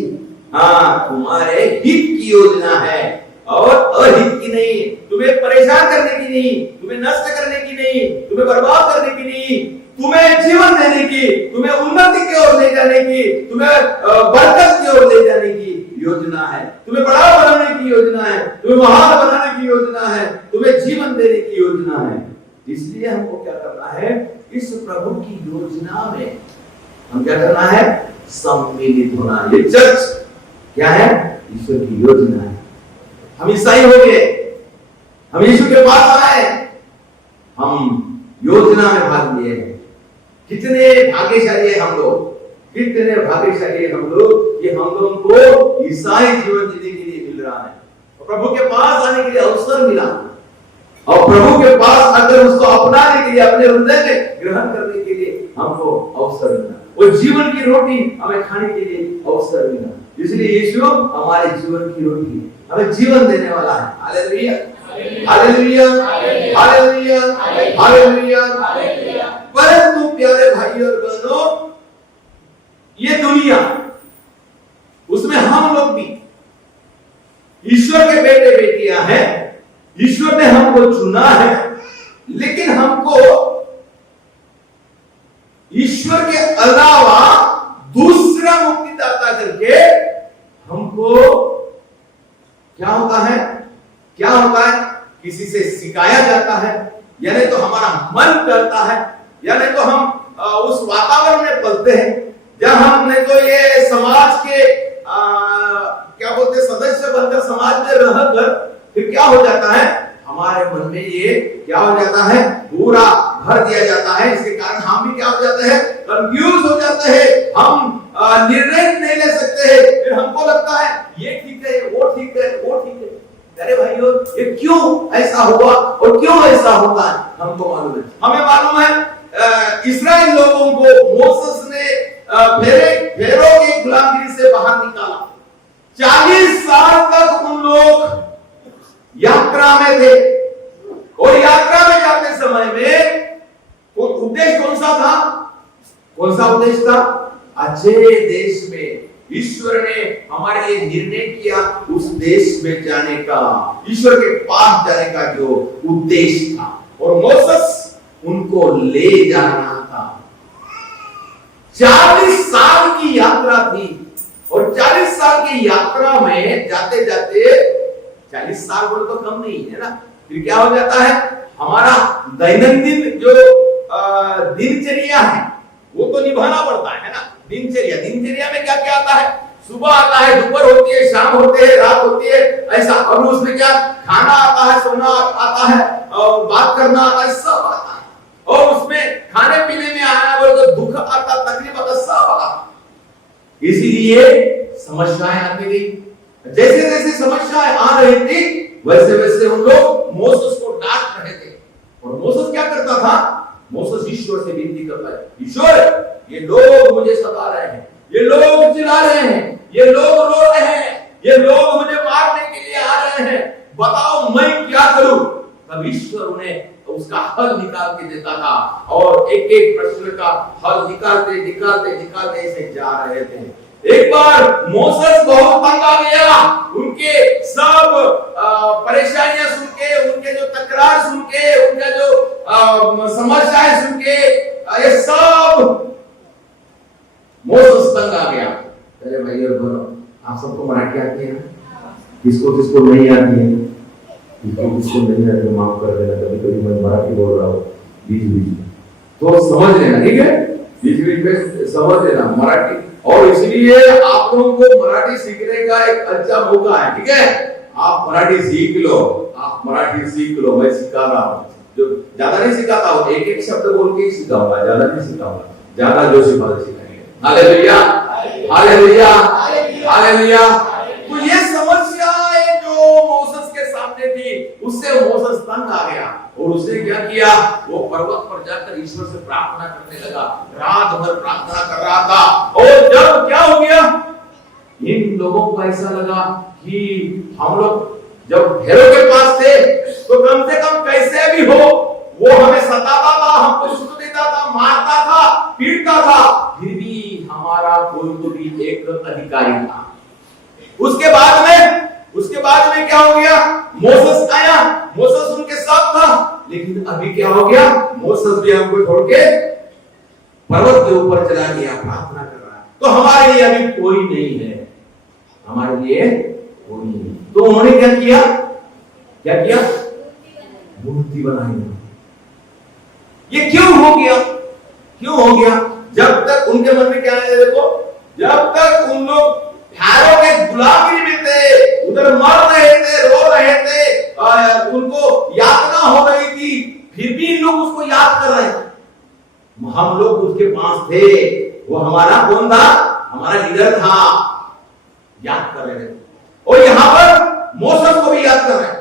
हाँ, तुम्हारे हित की योजना है और अहित की नहीं। तुम्हें परेशान करने की नहीं, तुम्हें नष्ट करने की नहीं, तुम्हें बर्बाद करने की नहीं, तुम्हें जीवन देने की, तुम्हें उन्नति की ओर ले जाने की, तुम्हें बरकत की ओर ले जाने की योजना है। तुम्हें बड़ा बनाने की योजना है, तुम्हें महान बनाने की योजना है, तुम्हें जीवन देने की योजना है। इसलिए हमको क्या करना है? इस प्रभु की योजना में हम क्या करना है? सम्मिलित होना। ये चर्च क्या है? ईश्वर की योजना है। हम ईसाई हो गए, हम यीशु के पास आए, हम योजना में भाग लिए हैं। कितने भाग्यशाली है हम लोग, कितने भाग्यशाली है हम लोग कि हम लोगों को ईसाई जीवन जीने के लिए मिल रहा है, और प्रभु के पास आने के लिए अवसर मिला, और प्रभु के पास अगर उसको अपनाने के लिए, अपने हृदय में ग्रहण करने के लिए हमको अवसर मिला, वो जीवन की रोटी हमें खाने के लिए अवसर मिला। इसलिए यीशु हमारे जीवन की रोटी है, हमें जीवन देने वाला है। Hallelujah, hallelujah, hallelujah, hallelujah. परंतु प्यारे भाई और बहनों, ये दुनिया, उसमें हम लोग भी ईश्वर के बेटे बेटियां हैं। ईश्वर ने हमको चुना है, लेकिन हमको ईश्वर के अलावा दूसरा मुक्तिदाता करके हमको क्या होता है, क्या होता है, किसी से सिखाया जाता है, या नहीं तो हमारा मन करता है, या नहीं तो हम उस वातावरण में पलते हैं जहां हम नहीं तो ये समाज के क्या बोलते सदस्य बनकर समाज में रहकर फिर क्या हो जाता है, हमारे मन में ये क्या हो जाता है, पूरा भर दिया जाता है। इसके कारण हम भी क्या हो जाते हैं, कंफ्यूज हो जाते हैं, हम निर्णय नहीं ले सकते हैं। फिर हमको लगता है ये ठीक है, वो ठीक है, वो ठीक है। अरे भाइयों, ये क्यों ऐसा हुआ और क्यों ऐसा होता है, हमको मालूम है। हमें मालूम है इस्राएल लोगों को मोसेस ने फेरो की गुलामगिरी से बाहर निकाला। 40 साल तक उन लोग यात्रा में थे, और यात्रा में जाते समय में उद्देश्य कौन सा था, कौन सा उद्देश्य था, अच्छे देश में ईश्वर ने हमारे लिए निर्णय किया उस देश में जाने का, ईश्वर के पास जाने का जो उद्देश्य था, और मोसेस उनको ले जाना था। 40 साल की यात्रा थी, और 40 साल की यात्रा में जाते जाते 40 साल बोले तो कम नहीं है ना, फिर क्या हो जाता है, हमारा दैनंदिन जो दिनचर्या है वो तो निभाना पड़ता है ना। दिनचर्या में क्या क्या आता है, सुबह आता है, दोपहर होती है, शाम होती है, रात होती है, ऐसा। और उसमें क्या, खाना आता है, सोना आता है, और बात करना आता है, सब आता है। और उसमें खाने पीने में आया बोले तो दुख आता, तकलीफ आता, सब आता। इसीलिए समस्याएं आती गई। जैसे जैसे समस्याएं आ रही थी वैसे वैसे हम लोग मोसेस को डांट रहे थे। और मोसेस क्या करता था, मोसेस ईश्वर से विनती करता है, ईश्वर ये लोग मुझे सता रहे हैं, ये लोग चिल्ला रहे हैं, ये लोग रो रहे हैं, ये लोग मुझे मारने के लिए आ रहे हैं, बताओ मैं क्या करूं। तब ईश्वर उन्हें उसका हल निकाल के देता था, और एक एक प्रश्न का हल निकालते निकालते निकालते ऐसे जा रहे थे। एक बार मोसेस बहुत तंग आ गया, उनके सब परेशानियां सुन के, उनके जो तकरार सुन के, उनका जो समस्याएं सुन के, ये सब मोसेस तंग आ गया। अरे भाई और बहनों, आप सबको मराठी आती है, किसको किसको नहीं आती है, किसको नहीं आती है माफ कर देना, कभी कभी मैं मराठी बोल रहा हूँ बीच बीच में, तो समझ लेना, ठीक है, बीच बीच में समझ लेना मराठी। और इसलिए आप लोगों को मराठी सीखने का एक अच्छा मौका है, ठीक है, आप मराठी सीख लो, आप मराठी सीख लो, मैं सिखा रहा हूँ, जो ज्यादा नहीं सिखाता हूँ, एक एक शब्द बोल के ही सिखाऊंगा, ज्यादा नहीं सिखाऊंगा, ज्यादा जो सिखाएंगे। Hallelujah, hallelujah, hallelujah. तो ये समस्या जो मोसेस के सामने थी, उससे मोसेस तंग आ गया, और उसने क्या किया, वो पर्वत पर जाकर ईश्वर से प्रार्थना करने लगा, रात भर प्रार्थना कर रहा था। और जब क्या हो गया, इन लोगों को ऐसा लगा कि हम लोग जब फेरो के पास थे तो कम से कम कैसे भी हो वो हमें सताता था, हमको सुख देता था, मारता था, पीटता था, फिर भी हमारा कोई तो भी एक अधिकारी था। उसके बाद में क्या हो गया, मोसेस आया, मोसेस उनके साथ था, लेकिन अभी क्या हो गया, मोसेस भी हमको छोड़ के पर्वत के ऊपर चला गया, प्रार्थना कर रहा है। तो हमारे लिए अभी कोई नहीं है, हमारे लिए कोई नहीं। तो उन्होंने क्या किया, क्या किया, मूर्ति बनाई। ये क्यों हो गया, क्यों हो गया? जब तक उनके मन में क्या है, देखो, जब तक उन लोग फेरो के गुलामी में थे, उधर मर रहे थे, रो रहे थे, उनको यातना हो रही थी, फिर भी इन लोग उसको याद कर रहे थे। हम लोग उसके पास थे, वो हमारा कौन था, हमारा लीडर था, याद कर रहे थे। और यहां पर मोसेस को भी याद कर रहे हैं।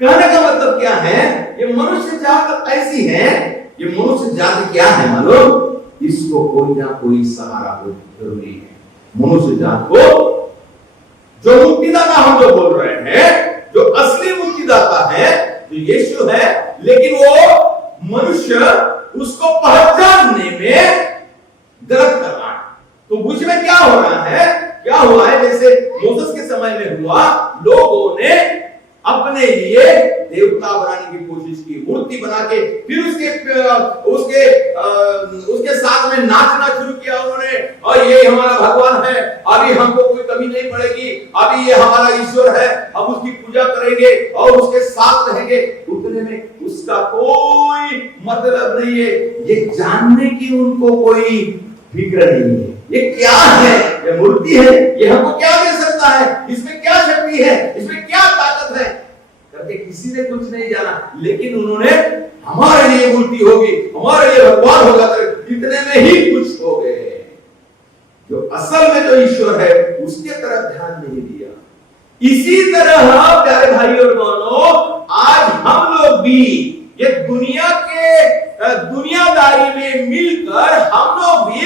कहने का मतलब क्या है, ये मनुष्य जात ऐसी है, ये मनुष्य जाति क्या है मालूम, इसको कोई ना कोई सहारा जरूरी है। मनुष्य जात को जो मुक्तिदाता हम जो बोल रहे हैं, जो असली मुक्ति मुक्तिदाता है जो यीशु है, लेकिन वो मनुष्य उसको पहचानने में गलत कर रहा है। तो मुझ में क्या हो रहा है, क्या हुआ है, जैसे मोसेस के समय में हुआ, लोगों ने अपने लिए देवता बनाने की कोशिश की, मूर्ति बना के, फिर उसके साथ में नाचना शुरू किया उन्होंने, और ये हमारा भगवान है, अभी हमको कोई कमी नहीं पड़ेगी, अभी ये हमारा ईश्वर है, हम उसकी पूजा करेंगे और उसके साथ रहेंगे। उतने में उसका कोई मतलब नहीं है, ये जानने की उनको कोई फिक्र नहीं है, ये क्या है, ये मूर्ति है, ये हमको क्या दे सकता है, इसमें क्या शक्ति है, इसमें क्या ताकत है करके किसी ने कुछ नहीं जाना। लेकिन उन्होंने हमारे लिए मूर्ति होगी, हमारे लिए भगवान होगा, इतने में ही खुश हो गए। जो असल में जो ईश्वर है उसके तरफ ध्यान नहीं दिया। इसी तरह प्यारे भाई और बहनों, आज हम लोग भी ये दुनिया के दुनियादारी में मिलकर हम लोग भी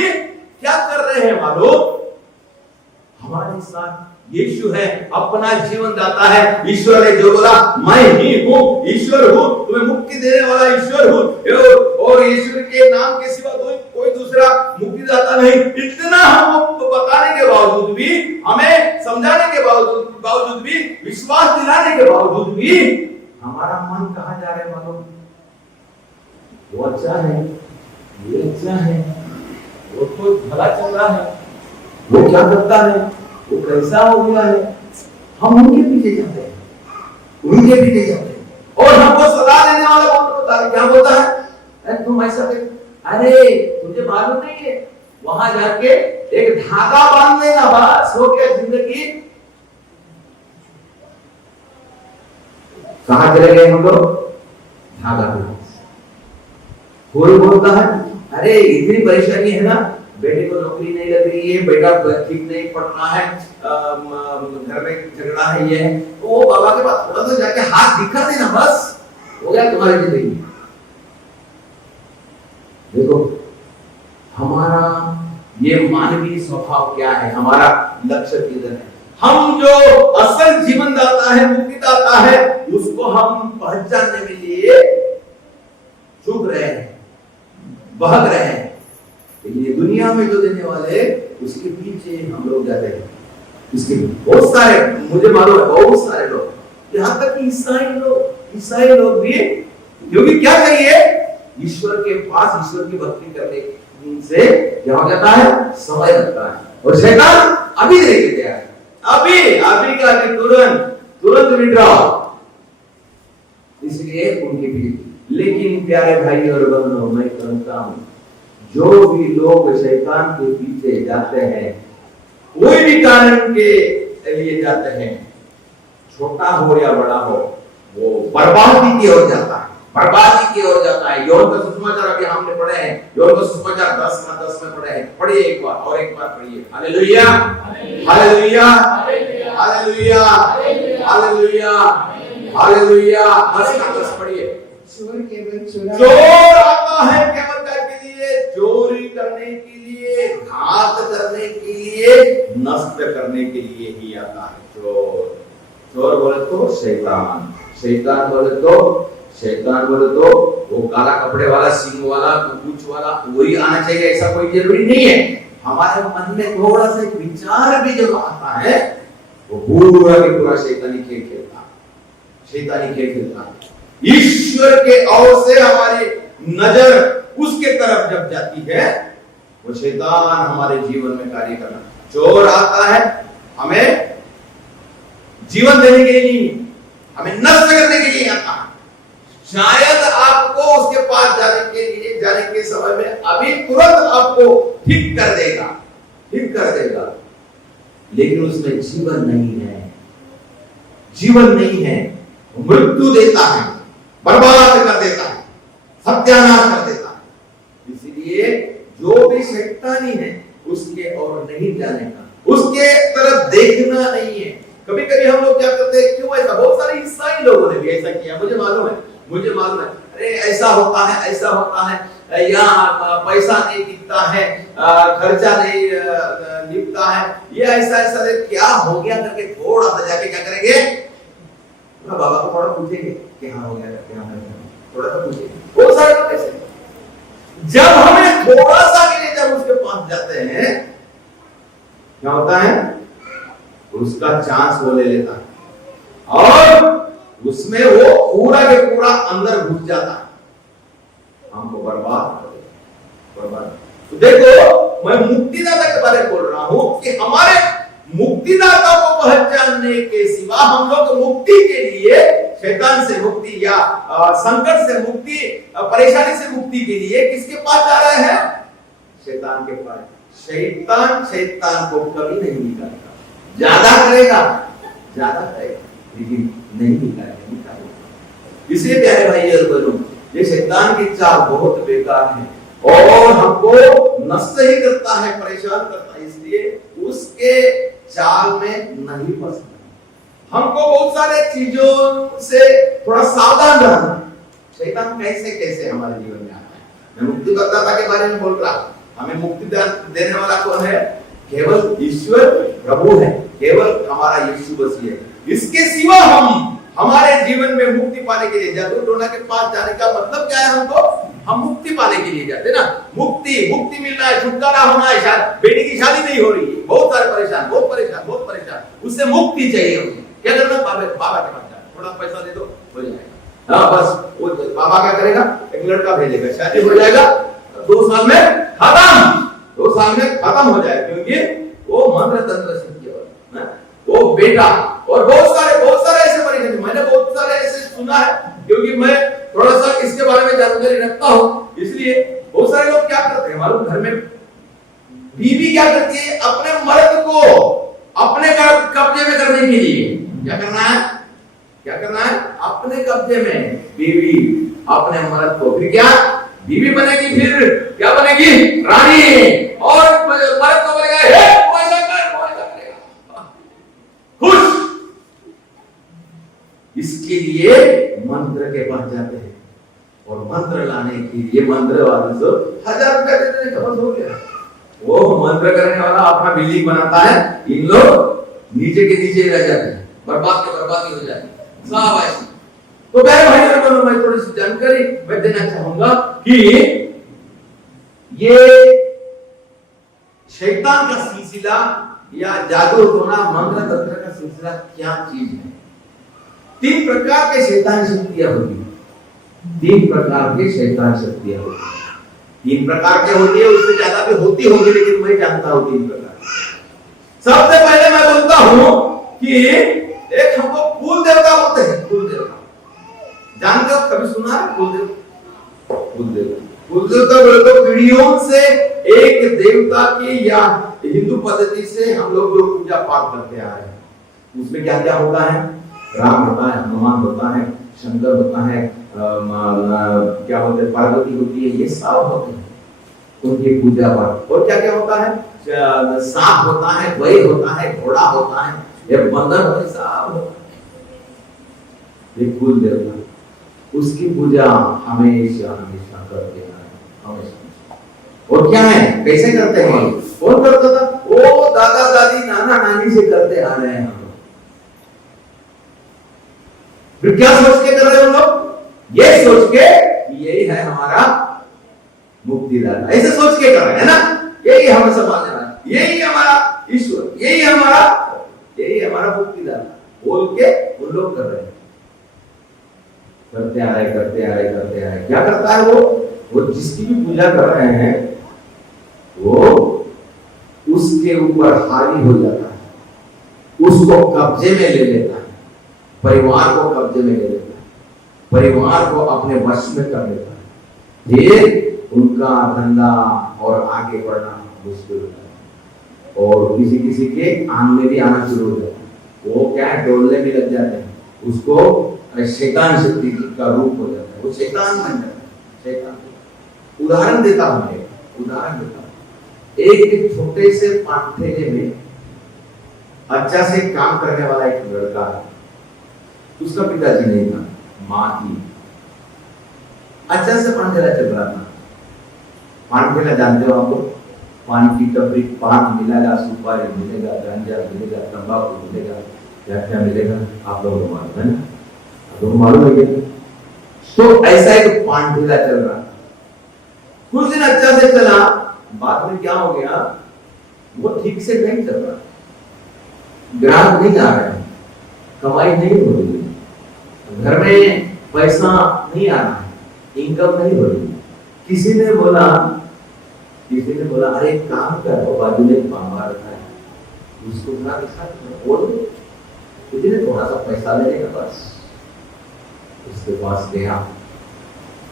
क्या कर रहे हैं मालूम, हमारे साथ यीशु है, अपना जीवन दाता है। ईश्वर ने जो बोला, मैं ही हूँ, ईश्वर हूँ, तुम्हें मुक्ति देने वाला ईश्वर हूँ, और ईश्वर के नाम के सिवा कोई दूसरा मुक्तिदाता नहीं। इतना हमको बताने के बावजूद भी, हमें समझाने के बावजूद भी, विश्वास दिलाने के बावजूद भी हमारा मन कहाँ जा रहा है मालूम, वो अच्छा है, ये अच्छा है, वो तो भला चल रहा है, वो क्या करता है, वो कैसा हो गया है, हम उनके पीछे जाते हैं, उनके पीछे जाते हैं, और हमको सलाह देने वाला कौन होता है, क्या बोलता है, अरे तुम ऐसा कर, अरे तुझे मालूम नहीं है, वहां जाके एक धागा बांध लेना, बस हो गया जिंदगी। कहां चले गए हम लोग, धागा। कोई बोलता है, अरे इतनी परेशानी है ना, बेटे को नौकरी नहीं लग रही है, बेटा ठीक नहीं पढ़ रहा है, घर में झगड़ा है, ये है, वो बाबा के पास थोड़ा सा जाके हाथ दिखा देना, बस हो गया तुम्हारी जिंदगी। देखो हमारा ये मानवीय स्वभाव क्या है, हमारा लक्ष्य किधर है। हम जो असल जीवन दाता है, मुक्ति दाता है, उसको हम पहचानने के लिए चूक रहे हैं, बहक रहे हैं। ये दुनिया में जो देने वाले, उसके पीछे हम लोग जाते हैं। इसके बहुत सारे, मुझे मालूम है बहुत सारे लोग, यहाँ तक कि ईसाई लोग भी, क्योंकि क्या चाहिए, ईश्वर के पास ईश्वर की भक्ति करने से क्या हो जाता है, समय लगता है, और शैतान अभी देख गया है, अभी का तुरंत विड्रॉ, इसलिए उनके पीछे। लेकिन प्यारे भाई और बहनों, मैं कहता हूं, जो भी लोग शैतान के पीछे जाते हैं, कोई भी कारण के लिए जाते हैं, छोटा हो या बड़ा हो, वो बर्बादी की ओर जाता है, बर्बादी की ओर जाता है। यौन का सुसमाचार अभी हमने पढ़े हैं, यौन का सुसमाचार 10 में पढ़े हैं, पढ़िए एक बार और एक बार पढ़िए। Hallelujah, hallelujah, hallelujah, hallelujah, hallelujah, 10 पढ़िए। चोर आता है केवल के लिए, चोरी करने के लिए, घात करने के लिए, नष्ट करने के लिए ही आता है चोर। चोर बोले तो शैतान, शैतान बोले तो वो काला कपड़े वाला, सिंह वाला, कुछ वाला, वही आना चाहिए, ऐसा कोई जरूरी नहीं है। हमारे मन में थोड़ा सा एक विचार भी जब आता है, वो पूरा के पूरा शैतानी खेल खेलता है। ईश्वर के ओर से हमारी नजर उसके तरफ जब जाती है, वो शैतान हमारे जीवन में कार्य करना। चोर आता है हमें जीवन देने के लिए नहीं, हमें नष्ट करने के लिए आता है। शायद आपको उसके पास जाने के समय में अभी तुरंत आपको ठीक कर देगा, लेकिन उसमें जीवन नहीं है, मृत्यु देता है, बर्बाद कर देता है, सत्यानाश कर देता है। इसलिए जो भी शैतानी है, उसके और नहीं जाने का, उसके तरफ देखना नहीं है। कभी कभी हम लोग क्या करते हैं, क्यों ऐसा, बहुत सारे ईसाई लोगों ने भी ऐसा किया, मुझे मालूम है, अरे ऐसा होता है, यहाँ पैसा नहीं दिखता है, खर्चा नहीं निपटा है, ये ऐसा क्या हो गया करके थोड़ा सा जाके क्या करेंगे, थोड़ा बाबा को थोड़ा पूछेंगे कि हाँ हो गया क्या है, थोड़ा सा पूछेंगे, बहुत सारे लोग ऐसे। जब हमें थोड़ा सा के लिए जब उसके पास जाते हैं, क्या होता है, उसका चांस वो ले लेता है और उसमें वो पूरा के पूरा अंदर घुस जाता है, हमको बर्बाद कर देता, बर्बाद। तो देखो, मैं मुक्तिदाता के बारे में बोल रहा हूं कि हमारे मुक्तिदाता को पहचानने के सिवा हम लोग मुक्ति के लिए, शैतान से मुक्ति या संकट से मुक्ति, परेशानी से मुक्ति के लिए किसके पास जा रहे हैं? शैतान के पास। शैतान को कभी नहीं निकालेगा, ज्यादा करेगा, लेकिन नहीं निकालेगा। इसलिए प्यारे भाई और बहनों, ये शैतान की चाल बहुत बेकार है और हमको नष्ट ही करता है, परेशान करता है। इसलिए उसके चाल में नहीं फंसना, हमको बहुत सारे चीजों से थोड़ा सावधान रहना। शैतान कैसे कैसे हमारे जीवन में आता है। मैं मुक्तिदाता के बारे में बोल रहा हूं, हमें मुक्ति देने वाला कौन है? केवल ईश्वर प्रभु है, केवल हमारा यीशु मसीह है। इसके सिवा हम हमारे जीवन में मुक्ति पाने के लिए जादू टोना के पास जाने का मतलब क्या है? हम मुक्ति पाने के लिए जाते ना, मुक्ति मिलना है, छुटकारा होना है। बेटी की शादी नहीं हो रही है, बहुत सारे परेशान, बहुत परेशान, उससे मुक्ति चाहिए मुझे। क्या करना? बाबा के पास जाना, थोड़ा पैसा दे दो, हो जाएगा। हाँ बस, वो बाबा क्या करेगा? एक लड़का भेजेगा, शादी हो जाएगा, 2 साल में खत्म हो जाएगा, क्योंकि वो मंत्र तंत्र सीख गया, वो बेटा। और बहुत सारे ऐसे परेशानी मैंने बहुत सारे ऐसे सुना है, क्योंकि मैं थोड़ा सा इसके बारे में जानकारी रखता हूं। इसलिए बहुत सारे लोग क्या करते हैं मालूम, घर में बीवी क्या करती है? अपने मर्द को अपने कब्जे में करने के लिए क्या करना है? अपने कब्जे में बीवी अपने मर्द को, फिर क्या बीवी बनेगी, फिर क्या बनेगी? रानी। और मर्द को बोलेगा खुश। इसके लिए मंत्र के पास जाते हैं और मंत्र लाने के लिए मंत्र वाले से 1000 रुपया देते हैं, हो गया। वो मंत्र करने वाला अपना बिल्डिंग बनाता है, इन लोग नीचे के नीचे रह जाते हैं, बर्बादी हो जाती है सब ऐसे। तो मेरे भाई और बहनों, मैं थोड़ी सी जानकारी मैं देना चाहूंगा कि ये शैतान का सिलसिला या जादू टोना मंत्र तंत्र का सिलसिला क्या चीज है? 3 प्रकार के शैतान शक्तियां होती है, 3 प्रकार के शैतान शक्तियां होती है। 3 प्रकार के होती है, उससे ज्यादा भी होती होगी, लेकिन मैं जानता हूं 3 प्रकार। सबसे पहले मैं बोलता हूं कि एक हमको कुल देवता बोलते हैं, कुल देवता जानते हो? कभी सुना है कुल देवता? कुल देवता बोले तो पीढ़ियों से एक देवता की या हिंदू पद्धति से हम लोग जो पूजा पाठ करते आ रहे हैं, उसमें क्या क्या होता है? राम होता है, हनुमान होता है, शंकर होता है, क्या होते हैं, पार्वती होती है, ये सब होते हैं उनकी पूजा पाठ। और क्या क्या होता है? सांप होता है, बैल होता है, घोड़ा होता है, ये बंदर होता है, सब होता है। ये कुल देवता, उसकी पूजा हमेशा करते हैं, हमेशा। और क्या है, कैसे करते हैं? कौन करता था? वो दादा दादी नाना नानी से करते आ रहे हैं हम लोग। फिर क्या सोच के कर रहे हो लोग? ये सोच के यही है हमारा मुक्तिदाता, ऐसे सोच के कर रहे हैं ना, यही हमें समझना है, यही हमारा ईश्वर, यही हमारा मुक्तिदाता बोल के उन लोग कर रहे हैं। करते आ रहे। क्या करता है वो जिसकी भी पूजा कर रहे हैं वो उसके ऊपर हावी हो जाता है, उसको कब्जे में ले लेता है, परिवार को कब्जे में ले लेता है, परिवार को अपने वश में कर लेता है। फिर उनका धंधा और आगे बढ़ना मुश्किल होता है और किसी के आंग में भी आना शुरू हो जाता है। वो क्या है, डोलने भी लग जाते हैं, उसको शैतान शक्ति का रूप हो जाता है, वो शैतान बन जाता है। शैतान उदाहरण देता हूं, एक छोटे से पाठेले में अच्छा से काम करने वाला एक लड़का है, उसका पिताजी नहीं था, माँ थी। अच्छा से पाठेला चल रहा था। पाठेला जानते हो आप लोग? पान की टपरी, पान मिलेगा, सुपारी मिलेगा, गांजा मिलेगा, तंबाकू मिलेगा, क्या क्या मिलेगा आप लोग मालूम है ना? तो मालूम है क्या? तो ऐसा एक पांठेला चल रहा, कुछ दिन अच्छा से चला, बाद में क्या हो गया, वो ठीक से नहीं चल रहा, ग्राहक नहीं आ रहे, कमाई नहीं हो रही, घर में पैसा नहीं आ रहा है, इनकम नहीं हो रही। किसी ने बोला अरे काम करो, बाजू में मामा रखा है, उसको थोड़ा बोल इतने थोड़ा सा पैसा ले लेगा बस। उसके पास गया,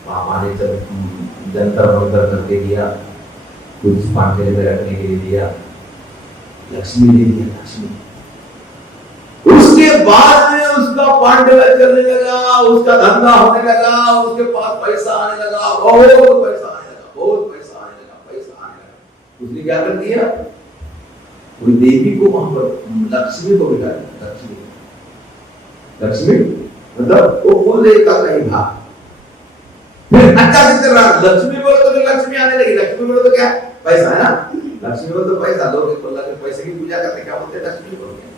पापा ने जंतर मंतर करके दिया, कुछ पांठे में रखने के लिए दिया, लक्ष्मी ने दिया, लक्ष्मी। उसके बाद में उसका पांडेला चलने लगा, उसका धंधा होने लगा, उसके पास पैसा आने लगा, बहुत पैसा आने लगा, बहुत पैसा आने लगा, पैसा आने लगा। उसने क्या कर दिया, वो देवी को वहां पर लक्ष्मी को बिठा दिया, लक्ष्मी मतलब वो बोले का कहीं भाग। फिर अच्छा से चल रहा, लक्ष्मी बोले तो लक्ष्मी आने लगी, लक्ष्मी बोले तो क्या पैसा है ना, लक्ष्मी बोले तो पैसा, लोग पैसे की पूजा करते क्या बोलते हैं, लक्ष्मी बोलते हैं।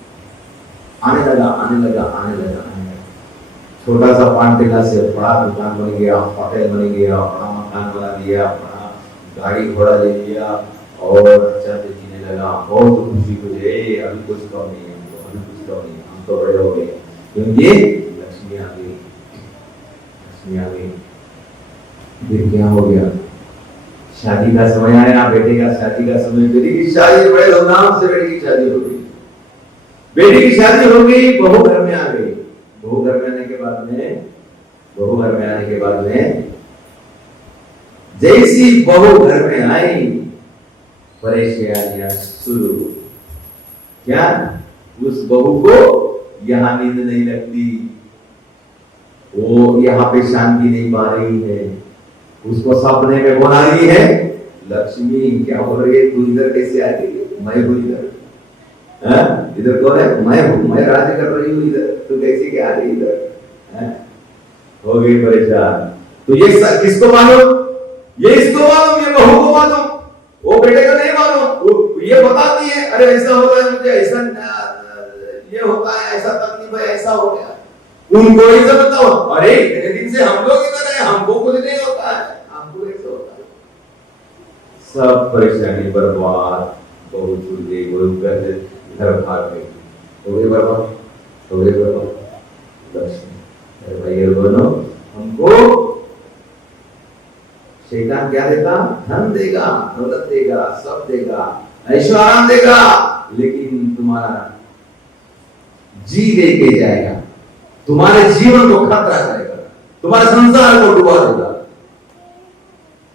आने लगा, आने लगा, आने लगा, आने लगा। छोटा सा पांठेला से बड़ा दुकान बन गया, होटल बन गया, बड़ा मकान बना दिया, बड़ा गाड़ी घोड़ा ले लिया और अच्छा से जीने लगा। बहुत खुशी हुई, अभी कुछ कम नहीं है, अभी कुछ कम नहीं, हम तो बड़े हो गए, क्योंकि लक्ष्मी आ गई, लक्ष्मी आ गई। फिर क्या हो गया, शादी का समय आया, बेटे का शादी का समय, बेटी की शादी बड़े धूमधाम से बेटी की शादी हो गई, बेटी की शादी हो गई, बहू घर में आ गई। बहू घर में आने के बाद में जैसी बहू घर में आई, परेशानियां शुरू। क्या, उस बहू को यहाँ नींद नहीं लगती, वो यहाँ पे शांति नहीं पा रही है, उसको सपने में कौन आ रही है, लक्ष्मी। क्या हो रही है, तू इधर कैसे आ गई, मैं हूं इधर, इधर कौन है, मैं हूं, मैं राज कर रही हूँ इधर, तू कैसे क्या आ रही इधर, हो गई परेशान। तो ये किसको मालूम, ये इसको मालूम, ये बहू को मालूम, वो बेटे को नहीं मालूम। ये बताती है, अरे ऐसा हो रहा है मुझे, ऐसा ये होता है, ऐसा तकलीफ है, ऐसा हो गया। उनको ही सब बताओ, अरे इतने दिन से हम लोग इधर है, हमको कुछ नहीं होता है, हमको ऐसा होता है। सब परेशानी बर्बाद, बहू छूट गई, बहू घर भाग गई, हो गए बर्बाद, हो गए बर्बाद। भाई बोलो, हमको शैतान क्या देगा, धन देगा, दौलत देगा, सब देगा, ऐश्वर्य देगा, लेकिन तुम्हारा जी लेके जाएगा, तुम्हारे जीवन को खतरा करेगा, तुम्हारे संसार को डुबा देगा,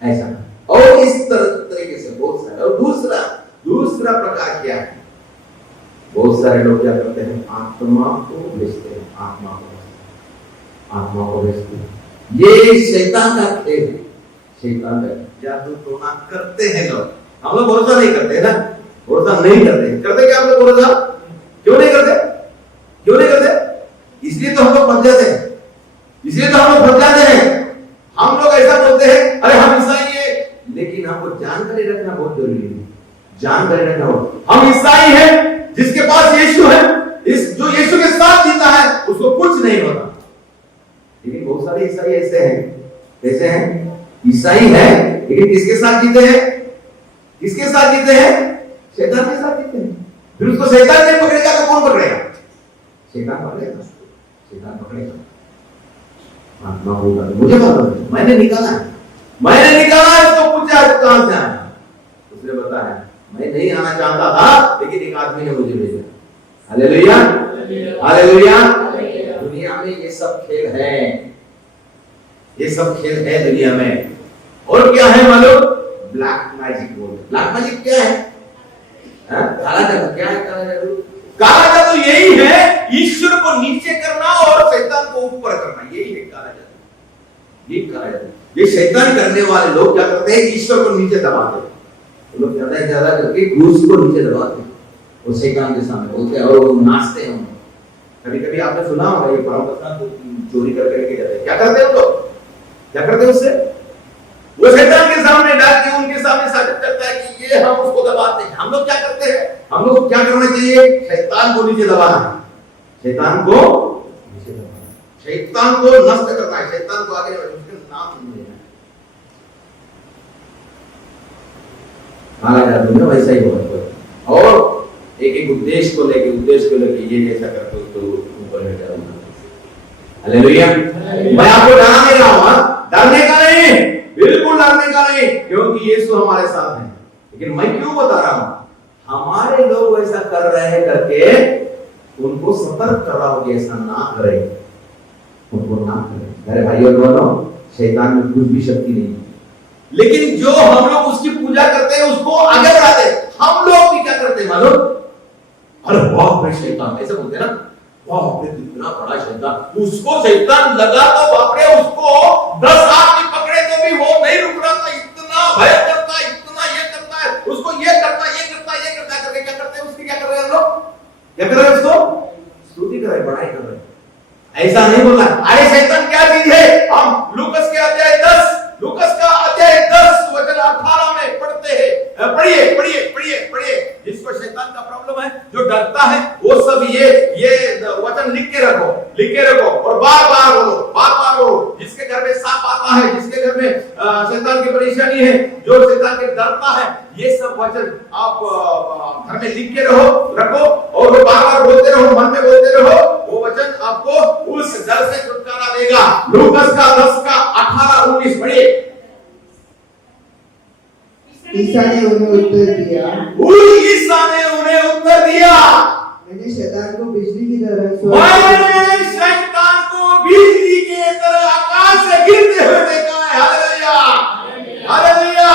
ऐसा। और इस तरीके से बहुत सारे। और दूसरा प्रकार क्या है, बहुत सारे लोग क्या करते हैं, आत्मा को बेचते हैं, आत्मा को बेचते हैं। ये शैतान का खेल है, शैतान का जादू टोना करते हैं लोग। हम लोग भरोसा नहीं करते ना, भरोसा नहीं करते क्या हम लोग भरोसा क्यों नहीं करते, क्यों नहीं करते? इसलिए तो हम लोग फंस जाते हैं, इसलिए तो हम लोग फंस जाते हैं। हम लोग ऐसा बोलते हैं, अरे हम ईसाई हैं, लेकिन हमको जानकारी रखना बहुत जरूरी है, जानकारी रखना हो। हम ईसाई हैं, जिसके पास यीशु है, जो यीशु के साथ जीता है, उसको कुछ नहीं होता। लेकिन बहुत सारे ईसाई ऐसे हैं, कैसे हैं, ईसाई है, लेकिन किसके साथ जीते हैं, किसके साथ जीते हैं, शैतान के साथ जीते हैं। फिर उसको शैतान नहीं पकड़ेगा तो कौन पकड़ेगा, शैतान पकड़ेगा, शैतान पकड़ेगा। आत्मा होगा, मुझे मालूम है, मैंने निकाला है, उसको पूछा कहां से आया, उसने बताया मैं नहीं आना चाहता था, लेकिन एक आदमी ने मुझे भेजा। Hallelujah, hallelujah. दुनिया में ये सब खेल है, ये सब खेल है दुनिया में। और क्या है मालूम, ब्लैक मैजिक बोलते। ब्लैक मैजिक क्या है, काला जादू। क्या है काला जादू? काला जादू यही है, ईश्वर को नीचे करना और शैतान को ऊपर करना, यही है काला जादू, ये काला जादू। ये शैतान करने वाले लोग क्या करते हैं, ईश्वर को नीचे दबाते हैं, वो लोग ज्यादा करके क्रूस को नीचे दबाते हैं और शैतान के सामने बोलते हैं और वो नाचते हैं। कभी-कभी आपने सुना होगा, ये परमप्रधान चोरी करके जाते हैं, क्या करते हैं वो लोग, क्या करते हैं उससे, वो शैतान के सामने डाल के उनके सामने साबित करता है कि ये हम उसको दबाते हैं। हम लोग क्या करते हैं, हम लोग को क्या करना चाहिए, शैतान को नीचे दबाना है, शैतान को नीचे दबाना, शैतान को नष्ट करना है, शैतान को आगे उसके नाम नहीं लेना है। माना जादू में वैसा ही होगा और एक एक उद्देश्य को लेके ये ऐसा करके उसको ऊपर में डालूंगा। हालेलुया। मैं आपको डरा नहीं रहा हूं, डरने का नहीं, बिल्कुल डरने का नहीं, क्योंकि यीशु हमारे साथ है। लेकिन मैं क्यों बता रहा हूं, हमारे लोग ऐसा कर रहे हैं करके उनको सतर्क कर रहा हूं कि ऐसा ना करें, उनको ना करें। मेरे भाइयों और बहनों, शैतान में कुछ भी शक्ति नहीं है, लेकिन जो हम लोग उसकी पूजा करते हैं उसको आगे बढ़ाते हैं। हम लोग भी क्या करते हैं मालूम, अरे बाप रे शैतान, ऐसे बोलते हैं ना, बाप रे कितना बड़ा शैतान, उसको शैतान लगा तो बाप रे उसको 10 आदमी पकड़े तो भी वो नहीं रुक रहा था, इतना भय करता, इतना ये करता है, उसको ये करता करके क्या करते हैं, उसकी क्या कर रहे हैं लोग, क्या कर रहे हैं, उसको स्तुति कर रहे हैं, बड़ाई कर रहे हैं। ऐसा नहीं बोलना। अरे शैतान क्या चीज है, हम लूकस के अध्याय 10 वचन 18 में पढ़ते हैं। पढ़िए जिसको शैतान का प्रॉब्लम है, जो डरता है, वो सब ये वचन लिख के रखो और बार-बार बोलो। जिसके घर में सांप आता है, जिसके घर में शैतान की परेशानी है, जो शैतान के डरता है, ये सब वचन आप घर में लिख के रखो और वो बार-बार बोलते रहो, मन में बोलते रहो। वो वचन आपको उस डर से छुटकारा देगा। लूकस का 10 का 18-19 पढ़िए। ईसा ने उन्हें उत्तर दिया, मैंने शैतान को बिजली की तरह आकाश से गिरते हुए देखा है। हालेलुया।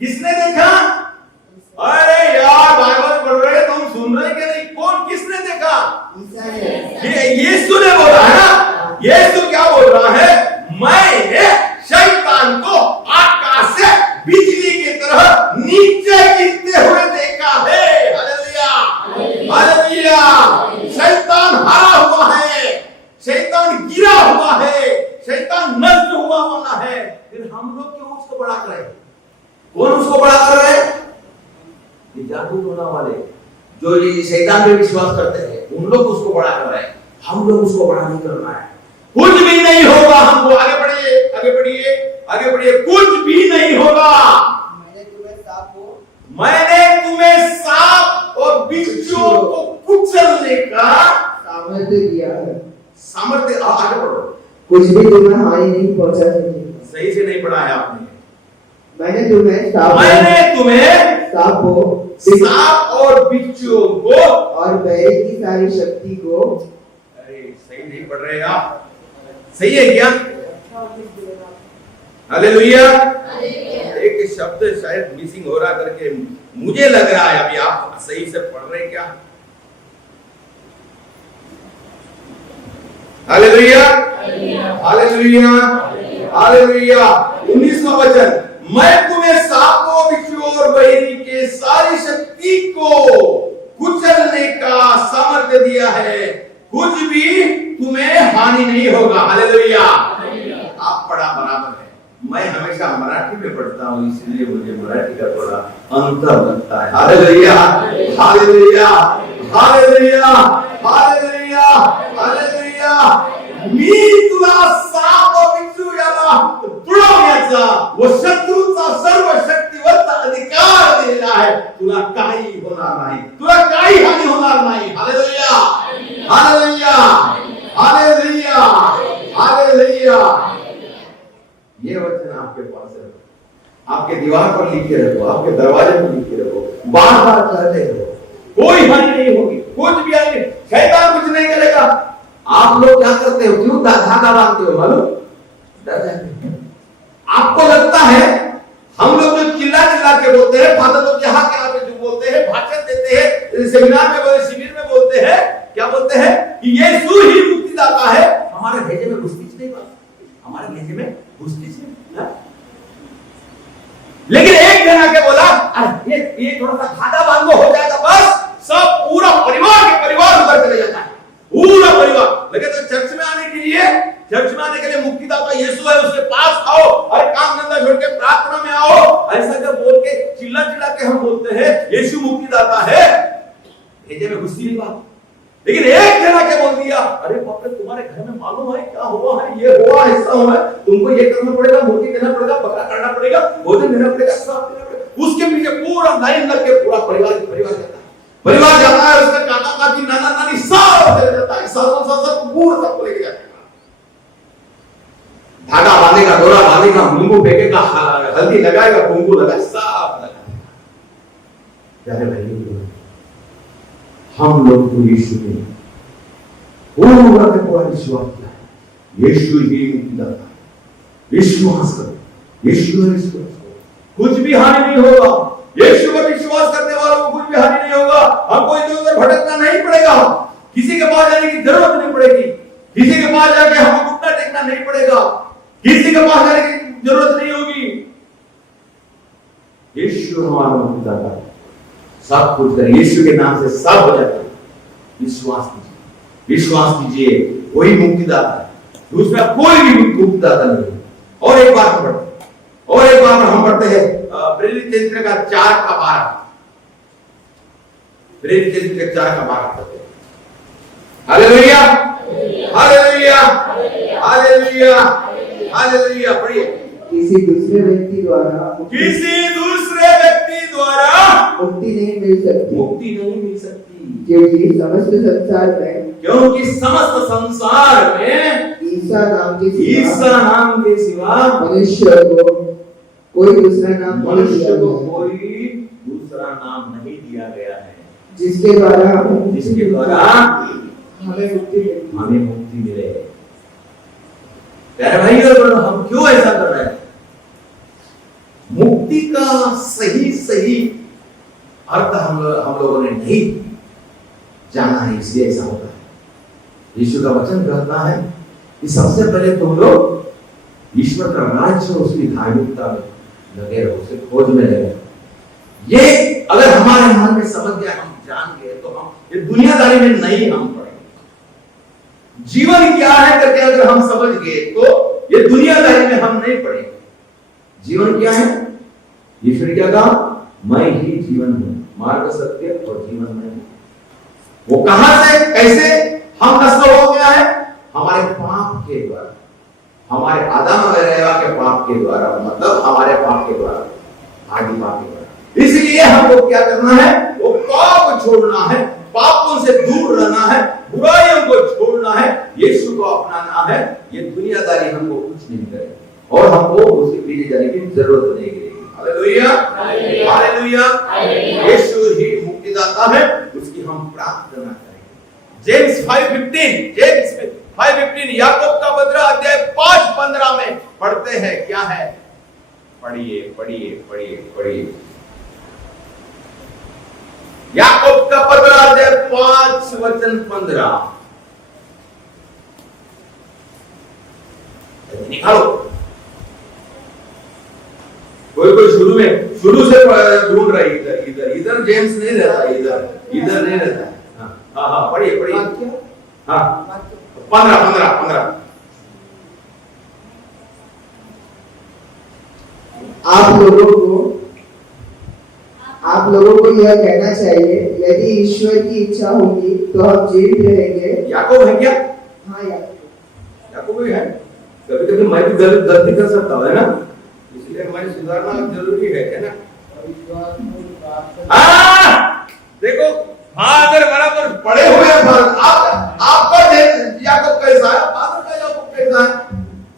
किसने देखा? अरे यार बाइबल पढ़ रहे, तुम सुन रहे कि नहीं? किसने देखा? यीशु ने बोला है ना। यीशु क्या बोल रहा है? मैंने शैतान को आकाश से बिजली की तरह नीचे गिरते हुए देखा है। हालेलुया। शैतान हारा हुआ है, शैतान गिरा हुआ है, शैतान नष्ट हुआ वाला है। फिर हम लोग क्यों उसको बड़ा करें? कौन उसको बड़ा कर रहे हैं? ये जादू टोना वाले जो शैतान पे विश्वास करते हैं, उन लोग उसको बड़ा कर रहे हैं। हम लोग उसको बड़ा नहीं करना है। कुछ भी नहीं होगा हमको। आगे बढ़िए। कुछ भी नहीं होगा। मैंने तुम्हें सांप और बिच्छुओं को कुचलने का सामर्थ्य दिया है। सामर्थ्य। आगे बढ़ो। कुछ भी तुम्हें हानि नहीं पहुंचा सकेगा। सही से नहीं पढ़ा है आपने। मैंने तुम्हें सांप और बिच्छुओं को और बहरे की सारी शक्ति को। अरे सही नहीं पढ़ रहे आप। सही है क्या? हालेलुया। एक शब्द शायद मिसिंग हो रहा करके मुझे लग रहा है। अभी आप सही से पढ़ रहे क्या? हालेलुया। 19वां वचन, मैं तुम्हें सांपों, बिच्छुओं और बहेरी के सारी शक्ति को कुचलने का सामर्थ्य दिया है, कुछ भी तुम्हें हानि नहीं होगा। हालेलुया। आप पढ़ा बराबर है। मैं हमेशा मराठी में पढ़ता हूँ, इसलिए मुझे मराठी का थोड़ा अंतर लगता है। हालेलुया। मी तुला सांप और बिच्छू याला तुडवण्याचा व शत्रूचा सर्व शक्तिवंत अधिकार दिलेला आहे। तुला काही होणार नाही, तुला काही हानी होणार नाही। हालेलुया। ये वचन आपके पास रखो, आपके दीवार पर लिख के रखो, आपके दरवाजे पर लिख के रखो, बार-बार कहते रहो। कोई हानि नहीं होगी, कुछ भी हानि, शैतान कुछ नहीं करेगा। आप लोग क्या करते हो? क्यों धागा बांधते हो मालूम? डर जाते हो। आपको लगता है हम लोग जो चिल्ला के बोलते हैं, फादर लोग यहाँ पे जो बोलते हैं, भाषण देते हैं, सेमिनार में बोले, शिविर में बोलते हैं, क्या बोलते हैं कि यीशु ही मुक्तिदाता है। हमारे भेजे में घुसती नहीं बात, हमारे भेजे में घुसती नहीं। लेकिन एक जन आके बोला ये थोड़ा सा धागा बांधो हो जाएगा, बस सब पूरा परिवार के परिवार उधर चले जाता है, पूरा परिवार। लेकिन तो चर्च में आने के लिए मुक्तिदाता यीशु है, उसके पास आओ, अरे काम धंधा छोड़ के प्रार्थना में आओ, ऐसा जब बोल के चिल्ला के हम बोलते हैं यीशु मुक्तिदाता है, भेजे में घुसती नहीं बात। लेकिन एक जना क्या बोल दिया, अरे बाप रे तुम्हारे घर में मालूम है क्या हुआ है, ये हुआ ऐसा हुआ है, तुमको ये करना पड़ेगा, मूर्ति देना पड़ेगा, बकरा करना पड़ेगा, भोजन देना पड़ेगा, सब देना पड़ेगा। उसके पीछे पूरा लाइन लग के पूरा परिवार जाता है, उसका काका काकी नाना नानी सब चले जाता है, सब पूरा सबको लेके जाता है। धागा बांधेगा, डोरा बांधेगा, नींबू फेंकेगा, हल्दी लगाएगा, कुंकू लगाएगा, सब लगाएगा। प्यारे भाइयों, हम लोग तो यीशु में पूरा का पूरा विश्वास किया है, यीशु ही मुक्तिदाता है। विश्वास करो, यीशु में विश्वास करो, कुछ भी हानि नहीं होगा। यीशु पर विश्वास करने वालों को कुछ भी हानि नहीं होगा। हमको इधर उधर भटकना नहीं पड़ेगा, किसी के पास जाने की जरूरत नहीं पड़ेगी, किसी के पास जाके हमको घुटना टेकना नहीं पड़ेगा, किसी के पास जाने की जरूरत नहीं होगी। यीशु हमारा मुक्तिदाता है, सब कुछ करें, यीशु के नाम से सब हो जाता है। विश्वास कीजिए, विश्वास कीजिए, वही मुक्तिदाता है, दूसरा कोई भी मुक्तिदाता नहीं है। और एक बार हम पढ़ते हैं प्रेरित चरित्र का 4:12, प्रेरित चरित्र का 4:12 पढ़ते हैं। Hallelujah, hallelujah, hallelujah, hallelujah. पढ़िए। किसी दूसरे व्यक्ति द्वारा मुक्ति नहीं मिल सकती, क्योंकि समस्त संसार में ईसा नाम के सिवा मनुष्य को कोई दूसरा नाम नहीं दिया गया है, जिसके द्वारा हमें मुक्ति मिले। प्यारे भाई और बहनों, हम क्यों ऐसा कर रहे हैं? मुक्ति का सही अर्थ हम लोगों ने नहीं जाना है, इसलिए ऐसा होता है। यीशु का वचन कहता है कि सबसे पहले तुम लोग ईश्वर का राज्य और उसकी धार्मिकता में लगे रहो, उसे खोज में लगे रहो। ये अगर हमारे मन में समझ गया, हम जान गए, तो हम ये दुनियादारी में नहीं हम पड़ेंगे। जीवन क्या है करके अगर हम समझ गए, तो ये दुनियादारी में हम नहीं पड़ेंगे। जीवन क्या है? ईश्वर क्या कहा? मैं ही जीवन हूं, मार्ग, सत्य और जीवन में हूं। वो कहां से, कैसे हम नष्ट हो गया है? हमारे पाप के द्वारा, हमारे आदम और हव्वा के पाप के द्वारा, मतलब हमारे पाप के द्वारा, आदि पाप के द्वारा। इसलिए हमको क्या करना है? वो पाप छोड़ना है, पापों से दूर रहना है, बुराइयों को छोड़ना है, यीशु को अपनाना है। ये दुनियादारी हमको कुछ नहीं करेगी और हमको उसके पीछे जाने की जरूरत नहीं है। Hallelujah, hallelujah. यीशु ही मुक्तिदाता है, उसकी हम प्रार्थना करेंगे। जेम्स 5:15 याकूब का पत्र अध्याय 5:15 में पढ़ते हैं, क्या है? पढ़िए। याकूब का पत्र अध्याय 5:15 निकालो। कोई शुरू से ढूंढ रहा है, इधर जेम्स नहीं रहता, इधर नहीं रहता। हाँ, पढ़िए। हाँ, 15। आप लोगों को यह कहना चाहिए, यदि ईश्वर की इच्छा होगी तो हम जीवित रहेंगे। याकूब है क्या? हाँ, याकूब ही है। कभी मैं भी गलती कर सकता हूँ, है ना? इसलिए मैं सुधारना जरूरी है ना? देखो, फादर बराबर पड़े हुए हैं। आपका याकूब कैसा है? फादर का याकूब कैसा है?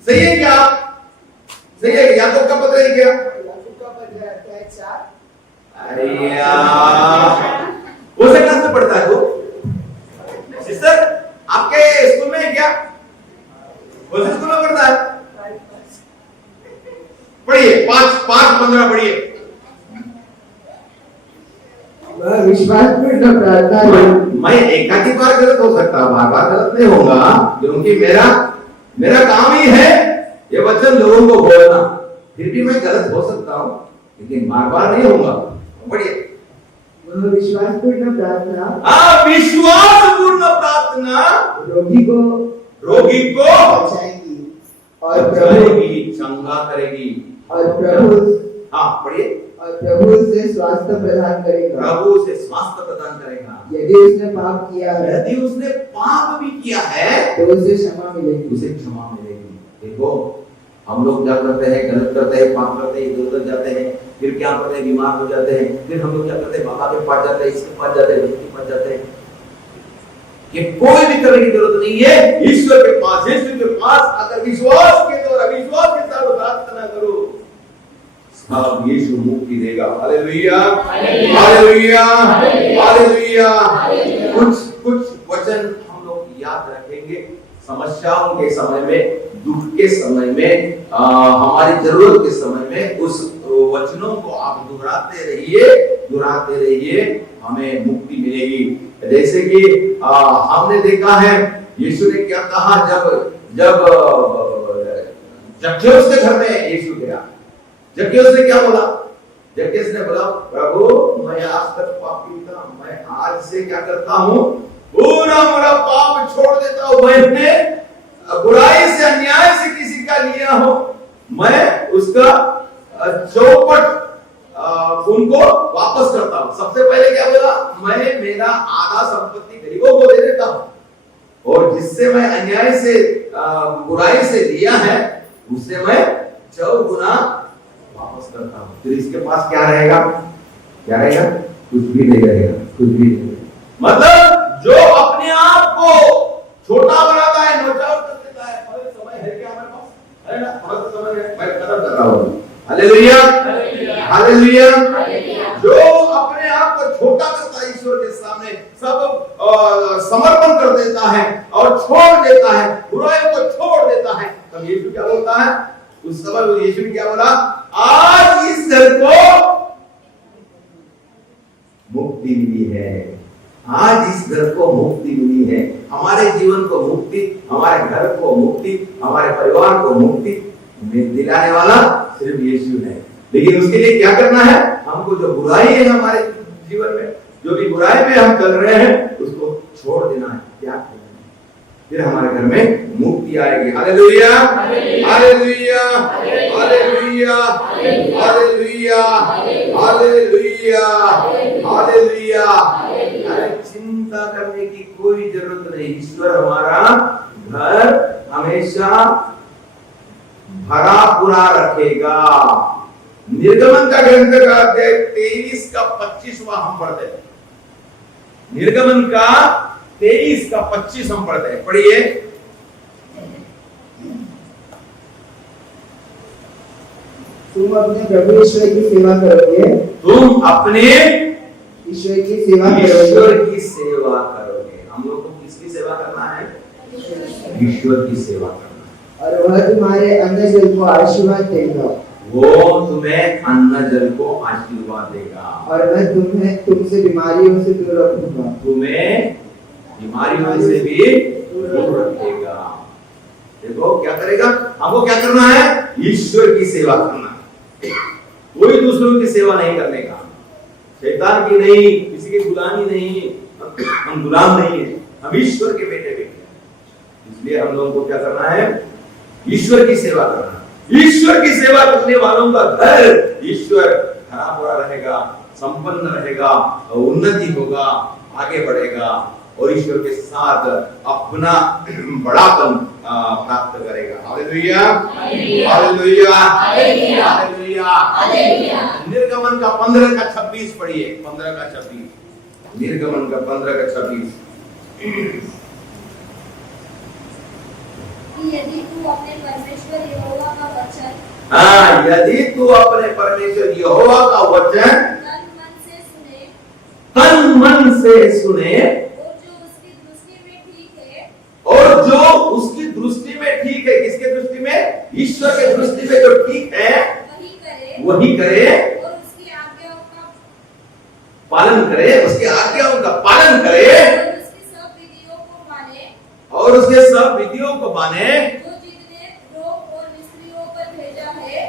सही है क्या? सही है। याकूब का पत्र है क्या? याकूब का पत्र है अध्याय 4। अरे यार, वो से क्लास में पढ़ता है वो? सिस्टर, आपके स्कूल में है क्या? वो से स्कूल में पढ़ता है? पढ़िए, 5:15 पढ़िए। विश्वास पूर्ण प्रार्थना, मैं एकाकी बार गलत हो सकता हूँ, बार गलत नहीं होगा, क्योंकि मेरा काम ही है ये वचन लोगों को बोलना। फिर भी मैं गलत हो सकता हूँ, लेकिन बार नहीं होगा। बढ़िए। विश्वास पूर्ण प्रार्थना, विश्वासपूर्ण प्रार्थना रोगी को बचाएगी और चंगा करेगी। और प्रभु, हाँ, पढ़िए। और प्रभु उसे स्वास्थ्य प्रदान करेगा। प्रभु उसे स्वास्थ्य प्रदान करेगा। यदि उसने पाप किया है, यदि उसने पाप भी किया है तो उसे क्षमा मिलेगी। उसे क्षमा मिलेगी। देखो हम लोग क्या करते हैं, गलत करते हैं, पाप करते हैं, इधर उधर जाते हैं, फिर क्या करते हैं, बीमार हो जाते हैं, फिर हम लोग क्या करते हैं, बाबा के पास जाते हैं, इसके पास जाते हैं, उसके पास जाते हैं। ये कोई भी करने की जरूरत नहीं है। ईश्वर के पास, यीशु के पास अगर विश्वास के और अविश्वास के साथ प्रार्थना करो, सब यीशु मुक्ति देगा। Hallelujah, hallelujah, hallelujah. कुछ वचन हम लोग याद रखेंगे। समस्याओं के समय में, दुख के समय में, हमारी जरूरत के समय में उस वचनों को आप दोहराते रहिए, हमें मुक्ति मिलेगी। जैसे कि हमने देखा है यीशु ने क्या कहा जब जक्कैउस के घर में यीशु गया। जक्कैउस ने क्या बोला? जक्कैउस ने बोला, प्रभु मैं आज तक पापी था, मैं आज से क्या करता हूँ, पूरा मेरा पाप छोड़ देता हूँ। मैंने बुराई से, अन्याय से किसी का लिया हो, मैं उसका चौपट उनको वापस करता हूँ। सबसे पहले क्या बोला? मैं मेरा आधा संपत्ति गरीबों को दे देता हूँ, और जिससे मैं अन्याय से, बुराई से लिया है, उससे मैं 4 गुना वापस करता हूँ। फिर इसके पास क्या रहेगा? क्या रहेगा? कुछ भी नहीं रहेगा, कुछ भी नहीं। मतलब जो अपने आप को छोटा बनाता है, नोचाव कर देता है। समय है क्या हमारे पास? है ना? बहुत समय है, मैं खत्म कर रहा हूँ। Hallelujah, hallelujah. जो अपने आप को छोटा करता है ईश्वर के सामने, सब समर्पण कर देता है और छोड़ देता है, बुराइयों को छोड़ देता है, तब यीशु क्या बोलता है? उस समय यीशु ने क्या बोला? आज इस घर को मुक्ति मिली है, आज इस घर को मुक्ति मिली है। हमारे जीवन को मुक्ति, हमारे घर को मुक्ति, हमारे परिवार को मुक्ति दिलाने वाला सिर्फ यीशु है। लेकिन उसके लिए क्या करना है? हमको जो बुराई है हमारे जीवन में, जो भी बुराई में हम कर रहे हैं, उसको छोड़ देना है, त्याग देना है, फिर हमारे घर में मुक्ति आएगी। Hallelujah, hallelujah, hallelujah, hallelujah, hallelujah, hallelujah. चिंता करने की कोई जरूरत नहीं। ईश्वर हमारा घर हमेशा भरा पूरा रखेगा। निर्गमन का ग्रंथ का अध्याय 23 का 25वां हम पढ़ते हैं। निर्गमन का 23 का 25 हम पढ़ते हैं। पढ़िए। तुम अपने प्रभु ईश्वर की सेवा करोगे। तुम अपने ईश्वर की सेवा करोगे। हम लोग को किसकी सेवा करना है? ईश्वर की सेवा करना। और वह तुम्हारे अन्न जल को आशीर्वाद देगा। वो तुम्हें अन्न जल को आशीर्वाद देगा। और मैं तुमसे बीमारियों से दूर रखूंगा। तुम्हें बीमारियों से भी दूर रखेगा। देखो क्या करेगा? हमको क्या करना है? ईश्वर की सेवा करना। कोई दूसरों की सेवा नहीं करने का, शैतान की नहीं, किसी की गुलामी नहीं। हम गुलाम नहीं है, हम ईश्वर के बेटे हैं। इसलिए हम लोगों को क्या करना है? ईश्वर की सेवा करना। ईश्वर की सेवा करने वालों का घर ईश्वर भरा पूरा रहेगा, संपन्न रहेगा, उन्नति होगा, आगे बढ़ेगा और ईश्वर के साथ अपना बड़ापन प्राप्त करेगा। Hallelujah, hallelujah, hallelujah. निर्गमन का 15 का 26 पढ़िए। 15 का 26। निर्गमन का 15 का 26। यदि तू अपने परमेश्वर यहोवा का वचन, यदि तू अपने परमेश्वर यहोवा का वचन तन मन से सुने और जो उसकी दृष्टि में ठीक है, किसके दृष्टि में? ईश्वर के दृष्टि में जो ठीक है वही करे और उसकी आज्ञाओं का पालन करे, उसकी आज्ञाओं का पालन करे और उसके सब विधियों को माने। जो जितने रोग और मिस्रियों पर भेजा है,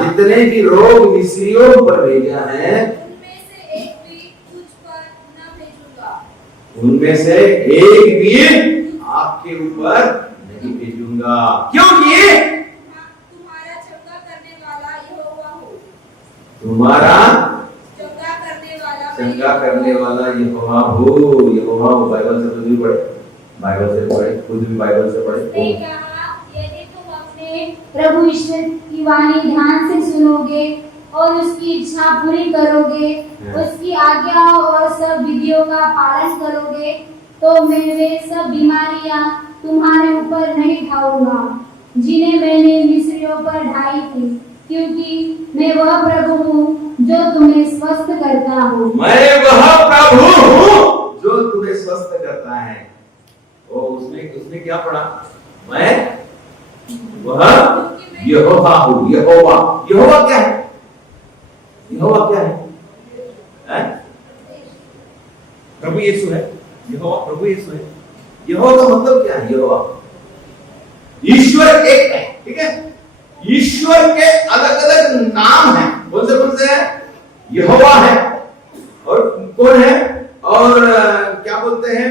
जितने भी रोग मिस्रियों पर भेजा है, उनमें से एक भी तुझ पर न भेजूंगा। उनमें से एक भी आपके ऊपर नहीं भेजूंगा, क्योंकि तुम्हारा चंगा करने वाला यहोवा हूँ। तुम्हारा चंगा चंगा करने वाला यहोवा हो। यहोवा हो, बाइबल से खुद भी पढ़े, बाइबल से पढ़े, खुद भी बाइबल से उसने पढ़े। कहा, यदि तुम अपने प्रभु ईश्वर की वाणी ध्यान से सुनोगे और उसकी इच्छा पूरी करोगे, उसकी आज्ञाओं और सब विधियों का पालन करोगे, तो मैं वे सब बीमारियां तुम्हारे ऊपर नहीं ढाऊंगा जिन्हें मैंने मिस्रियों पर ढाई थी, क्योंकि मैं वह प्रभु हूँ जो तुम्हें स्वस्थ करता हूँ। मैं वह प्रभु हूँ जो तुम्हें स्वस्थ करता है। ओ उसने क्या पढ़ा? मैं वह यहोवा हूँ। यहोवा, यहोवा क्या है? यहोवा क्या है? हैं? प्रभु यीशु है। यहोवा प्रभु यीशु है। यहोवा का मतलब क्या है? यहोवा ईश्वर एक है, ठीक है? ईश्वर के अलग अलग नाम हैं। कौन से हैं? यहोवा है, और कौन है? और क्या बोलते हैं?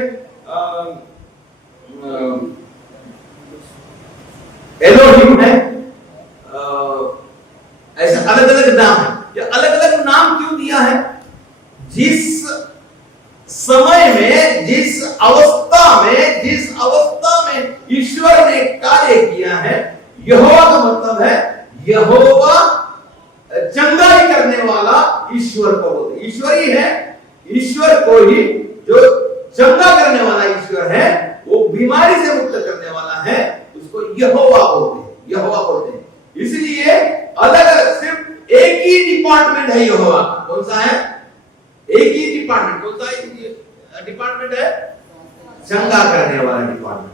एलोहिम है। ऐसे अलग अलग नाम है। ये अलग अलग नाम क्यों दिया है? जिस समय में, जिस अवस्था में ईश्वर ने कार्य किया है, यहोवा का मतलब है यहोवा चंगाई करने वाला ईश्वर को बोलते। ईश्वर ही है, ईश्वर को ही जो चंगा करने वाला ईश्वर है, वो बीमारी से मुक्त करने वाला है, उसको यहोवा बोलते हैं। यहोवा बोलते हैं। इसलिए अलग अलग सिर्फ एक ही डिपार्टमेंट है यहोवा। कौन सा है? एक ही डिपार्टमेंट। कौन सा डिपार्टमेंट है? चंगा करने वाला डिपार्टमेंट।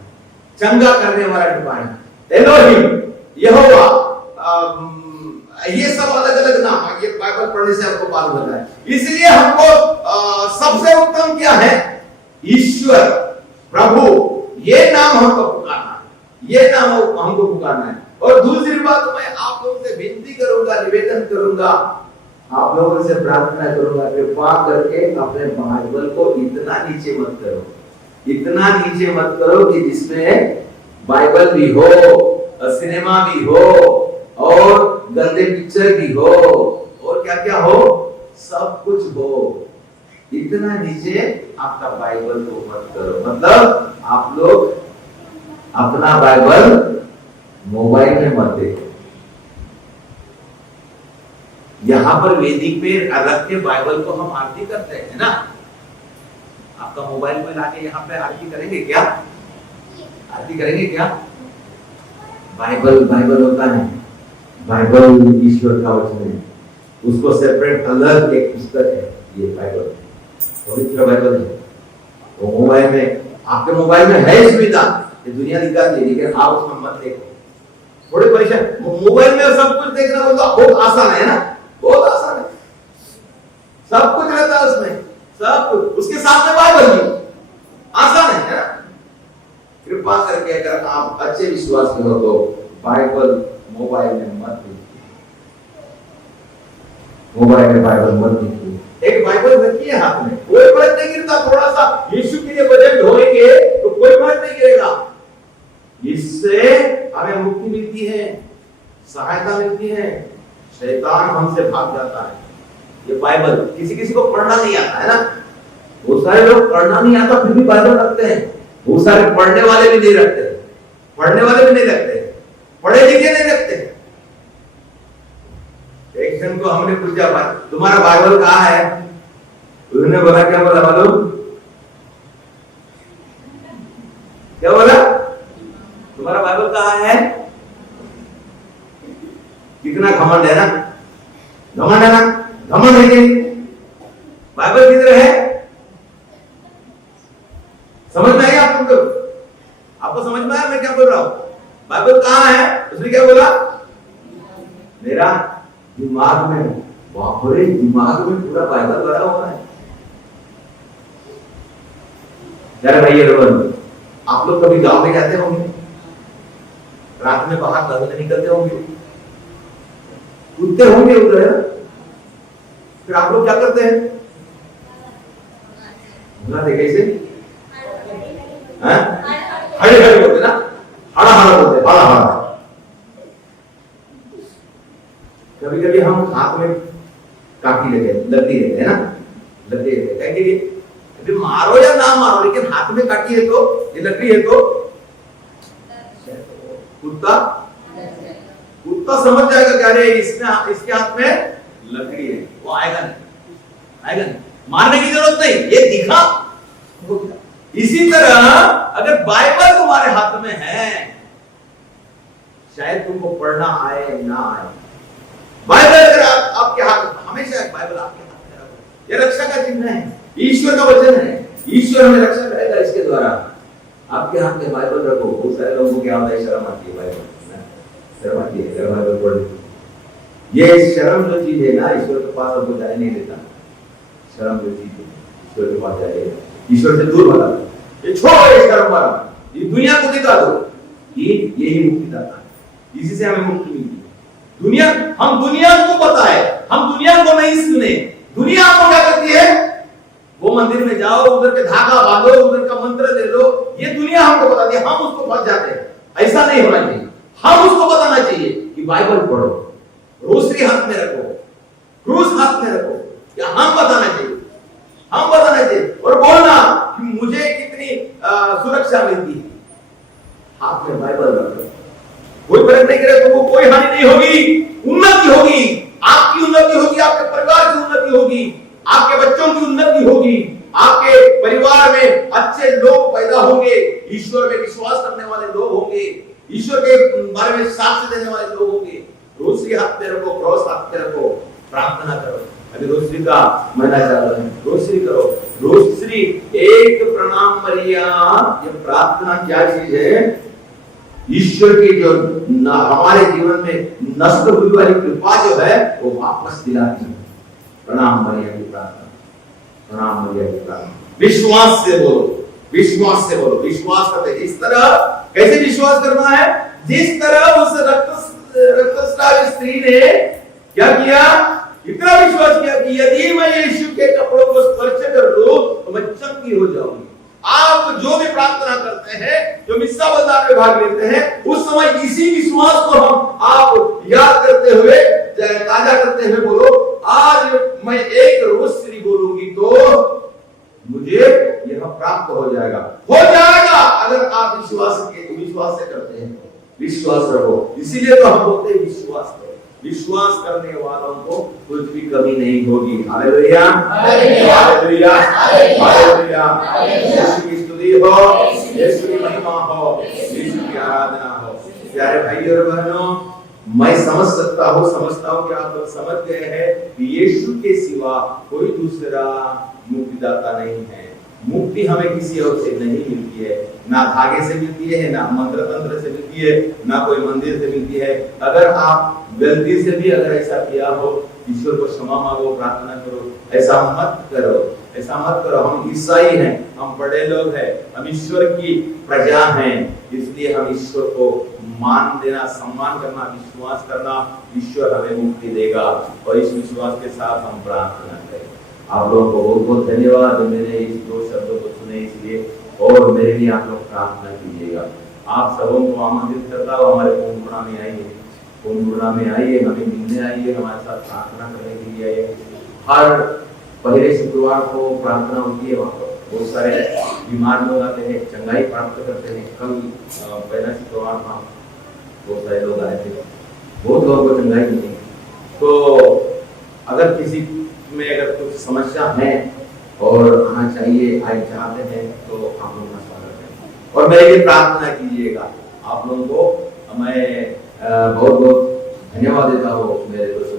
चंगा करने वाला डिपार्टमेंट एलोहिम, यहोवा, ये सब अलग अलग नाम, ये बाइबल पढ़ने से आपको मालूम होता है। इसलिए हमको सबसे उत्तम क्या है? ईश्वर, प्रभु, ये नाम हमको पुकारना है। ये नाम हमको पुकारना है। और दूसरी बात, मैं आप लोगों से विनती करूंगा, निवेदन करूंगा, आप लोगों से प्रार्थना करूंगा, कृपा करके अपने बाइबल को इतना नीचे मत करो, इतना नीचे मत करो कि जिसमें बाइबल भी हो, सिनेमा भी हो, और गंदे पिक्चर भी हो, और क्या क्या हो, सब कुछ हो। इतना नीचे आपका बाइबल को मत करो। मतलब आप लोग अपना बाइबल मोबाइल में मत देखो। यहां पर वेदिक पे रख के बाइबल को हम आरती करते हैं ना। आपका मोबाइल में लाके यहाँ पे आरती करेंगे क्या? आरती करेंगे क्या? बाइबल होता है, बाइबल ईश्वर का वचन है, उसको सेपरेट अलग एक पुस्तक है। ये बाइबल पवित्र बाइबल है। वो मोबाइल में, आपके मोबाइल में है सुविधा, ये दुनिया निकाल दी, लेकिन आप उसमें मत देखो। थोड़े परेशान, मोबाइल में सब कुछ देखना बहुत आसान है ना, बहुत आसान है, सब कुछ रहता है उसमें, सब कुछ, उसके साथ में बाइबल भी आसान है ना। कृपा करके अगर आप अच्छे विश्वास में हो तो बाइबल मोबाइल में मत देखिए, मोबाइल में बाइबल मत देखिए। एक बाइबल रखिए हाथ में, कोई फर्क नहीं गिरता। थोड़ा सा यीशु के लिए वजन ढोएंगे तो कोई फर्क नहीं गिरेगा। इससे हमें मुक्ति मिलती है, सहायता मिलती है, शैतान हमसे भाग जाता है। ये बाइबल किसी को पढ़ना नहीं आता है ना। बहुत सारे लोग पढ़ना नहीं आता फिर भी बाइबल रखते हैं, बहुत सारे पढ़ने वाले भी नहीं रखते, पढ़ने वाले भी नहीं रखते, पढ़े लिखे नहीं रखते। एक जन को हमने पूछा, तुम्हारा बाइबल कहाँ है? उन्होंने बोला, क्या बोला मालूम? क्या बोला? तुम्हारा बाइबल कहाँ है? कितना घमंड है ना, घमंड है ना, घमंड है कि बाइबल किधर है? समझ में आया आपको? आपको समझ में आया मैं क्या बोल रहा हूं? बाइबल कहाँ है? उसने क्या बोला? मेरा दिमाग में। बाप रे, दिमाग में पूरा बाइबल भरा हुआ है। यार भाई आप लोग कभी गांव में जाते होंगे, रात में बाहर टहलने निकलते होंगे, कूदते होंगे उधर, फिर आप लोग क्या करते हैं? कैसे हड़े हड़े बोलते ना, हड़ा हड़ा बोलते, हड़ा हड़ा। कभी कभी हम हाथ में काटी लगती रहती है ना, लगती रहती है के लिए अभी मारो या ना मारो, लेकिन हाथ में काटी है तो ये लकड़ी है तो कुत्ता समझ जाएगा कि अरे इसमें इसके हाथ में लकड़ी है, वो आएगा नहीं, मारने की जरूरत नहीं, ये दिखा। इसी तरह अगर बाइबल तुम्हारे हाथ में है, शायद तुमको पढ़ना आए ना आए, बाइबल अगर आपके हाथ, हमेशा बाइबल आपके हाथ में रखो, ये रक्षा का चिन्ह है, ईश्वर का वचन है, ईश्वर हमें रक्षा करेगा इसके द्वारा। आपके हाथ में बाइबल रखो। बहुत सारे लोगों को क्या होता है, शर्म आती है बाइबल, शर्म आती है बाइबल पढ़ने। ये शर्म जो चीज है ना, ईश्वर के पास हमको जाने नहीं देता। शर्म जो चीज है ईश्वर के पास जाए, ईश्वर से दूर भगा, ये छोड़ो ये शर्म वाला, ये दुनिया को दिखा दो, यही मुक्ति दाता है, इसी से हमें मुक्ति मिलती है। दुनिया, हम दुनिया को पता है, हम दुनिया को नहीं सुने। दुनिया आपको क्या करती है, वो मंदिर में जाओ, उधर के धागा बांधो, उधर का मंत्र ले लो, ये दुनिया हमको बताती है, हम उसको फंस जाते हैं। ऐसा नहीं होना चाहिए, हम उसको बताना चाहिए कि बाइबल पढ़ो, रोसरी हाथ में रखो, क्रूस हाथ में रखो, या हम बताना चाहिए, हम बताना चाहिए और बोलना कि मुझे कितनी सुरक्षा मिलती है। हाथ में बाइबल रखो, कोई फर्क नहीं करे, तुमको कोई हानि नहीं होगी, उन्नति होगी, आपकी उन्नति होगी, आपके परिवार की उन्नति होगी, आपके बच्चों की उन्नति होगी, आपके परिवार में अच्छे लोग पैदा होंगे, ईश्वर में विश्वास करने वाले लोग होंगे, ईश्वर के बारे में साक्ष्य देने वाले लोग होंगे। रोसरी हाथ में रखो, क्रॉस हाथ में रखो, प्रार्थना करो। अभी रोसरी का महीना चल रहा है, रोसरी करो। रोसरी एक प्रणाम मरिया, ये प्रार्थना क्या चीज है, ईश्वर की जो हमारे जीवन में नष्ट हुई वाली कृपा जो है वो वापस दिलाती है। प्रणाम मरिया की प्रार्थना, प्रणाम मरिया की प्रार्थना, विश्वास से बोलो, विश्वास से बोलो, विश्वास करते। इस तरह कैसे विश्वास करना है, जिस तरह उस रक्तस्रावी स्त्री ने क्या किया, इतना विश्वास किया कि यदि मैं यीशु के कपड़ों को स्पर्श कर लूं तो मैं चंगी हो जाऊंगी। आप जो भी प्रार्थना करते हैं, जो मिस्सा बलिदान में भाग लेते हैं, उस समय इसी विश्वास को हम आप याद करते हुए, ताजा करते हुए बोलो, आज मैं एक रोसरी बोलूंगी तो मुझे यह प्राप्त हो जाएगा, हो जाएगा। अगर आप विश्वास से करते हैं, विश्वास रखो। इसीलिए तो हम बोलते हैं विश्वास करो, विश्वास करने वालों को कुछ भी कमी नहीं होगी। Hallelujah, hallelujah, hallelujah. यीशु की स्तुति हो, यीशु की महिमा हो, यीशु की आराधना हो। प्यारे भाई और बहनों, मैं समझता हूँ कि आप लोग समझ गए हैं कि यीशु के सिवा कोई दूसरा मुक्तिदाता नहीं है। मुक्ति हमें किसी और से नहीं मिलती है, ना धागे से मिलती है, ना मंत्र तंत्र से मिलती है, ना कोई मंदिर से मिलती है। अगर आप गलती से भी अगर ऐसा किया हो, ईश्वर को क्षमा मांगो, प्रार्थना करो। ऐसा मत करो, ऐसा मत करो। हम ईसाई हैं, हम बड़े लोग हैं, हम ईश्वर की प्रजा हैं, इसलिए हम ईश्वर को मान देना, सम्मान करना, विश्वास करना, ईश्वर हमें मुक्ति देगा। और इस विश्वास के साथ हम प्रार्थना करें। आप लोगों को बहुत बहुत धन्यवाद, मैंने इस 2 शब्दों को सुने इसलिए, और मेरे लिए आप लोग प्रार्थना कीजिएगा। आप सबों को आमंत्रित करता हूँ, हमारे कुंभुड़ा में आइए, कुंभुड़ा में आइए, हमें मिलने आइए, हमारे साथ प्रार्थना करने के लिए आइए। हर पहले शुक्रवार को प्रार्थना होती है, वहाँ पर बहुत सारे बीमार लोग आते हैं, चंगाई प्राप्त करते हैं। कल पहला शुक्रवार था, बहुत सारे लोग आए थे, बहुत लोगों को चंगाई मिली। तो अगर किसी में अगर कुछ समस्या है और आना चाहिए, आए चाहते हैं, तो आप लोगों का स्वागत है। और मेरे लिए प्रार्थना कीजिएगा। आप लोगों को मैं बहुत बहुत धन्यवाद देता हूँ मेरे दोस्तों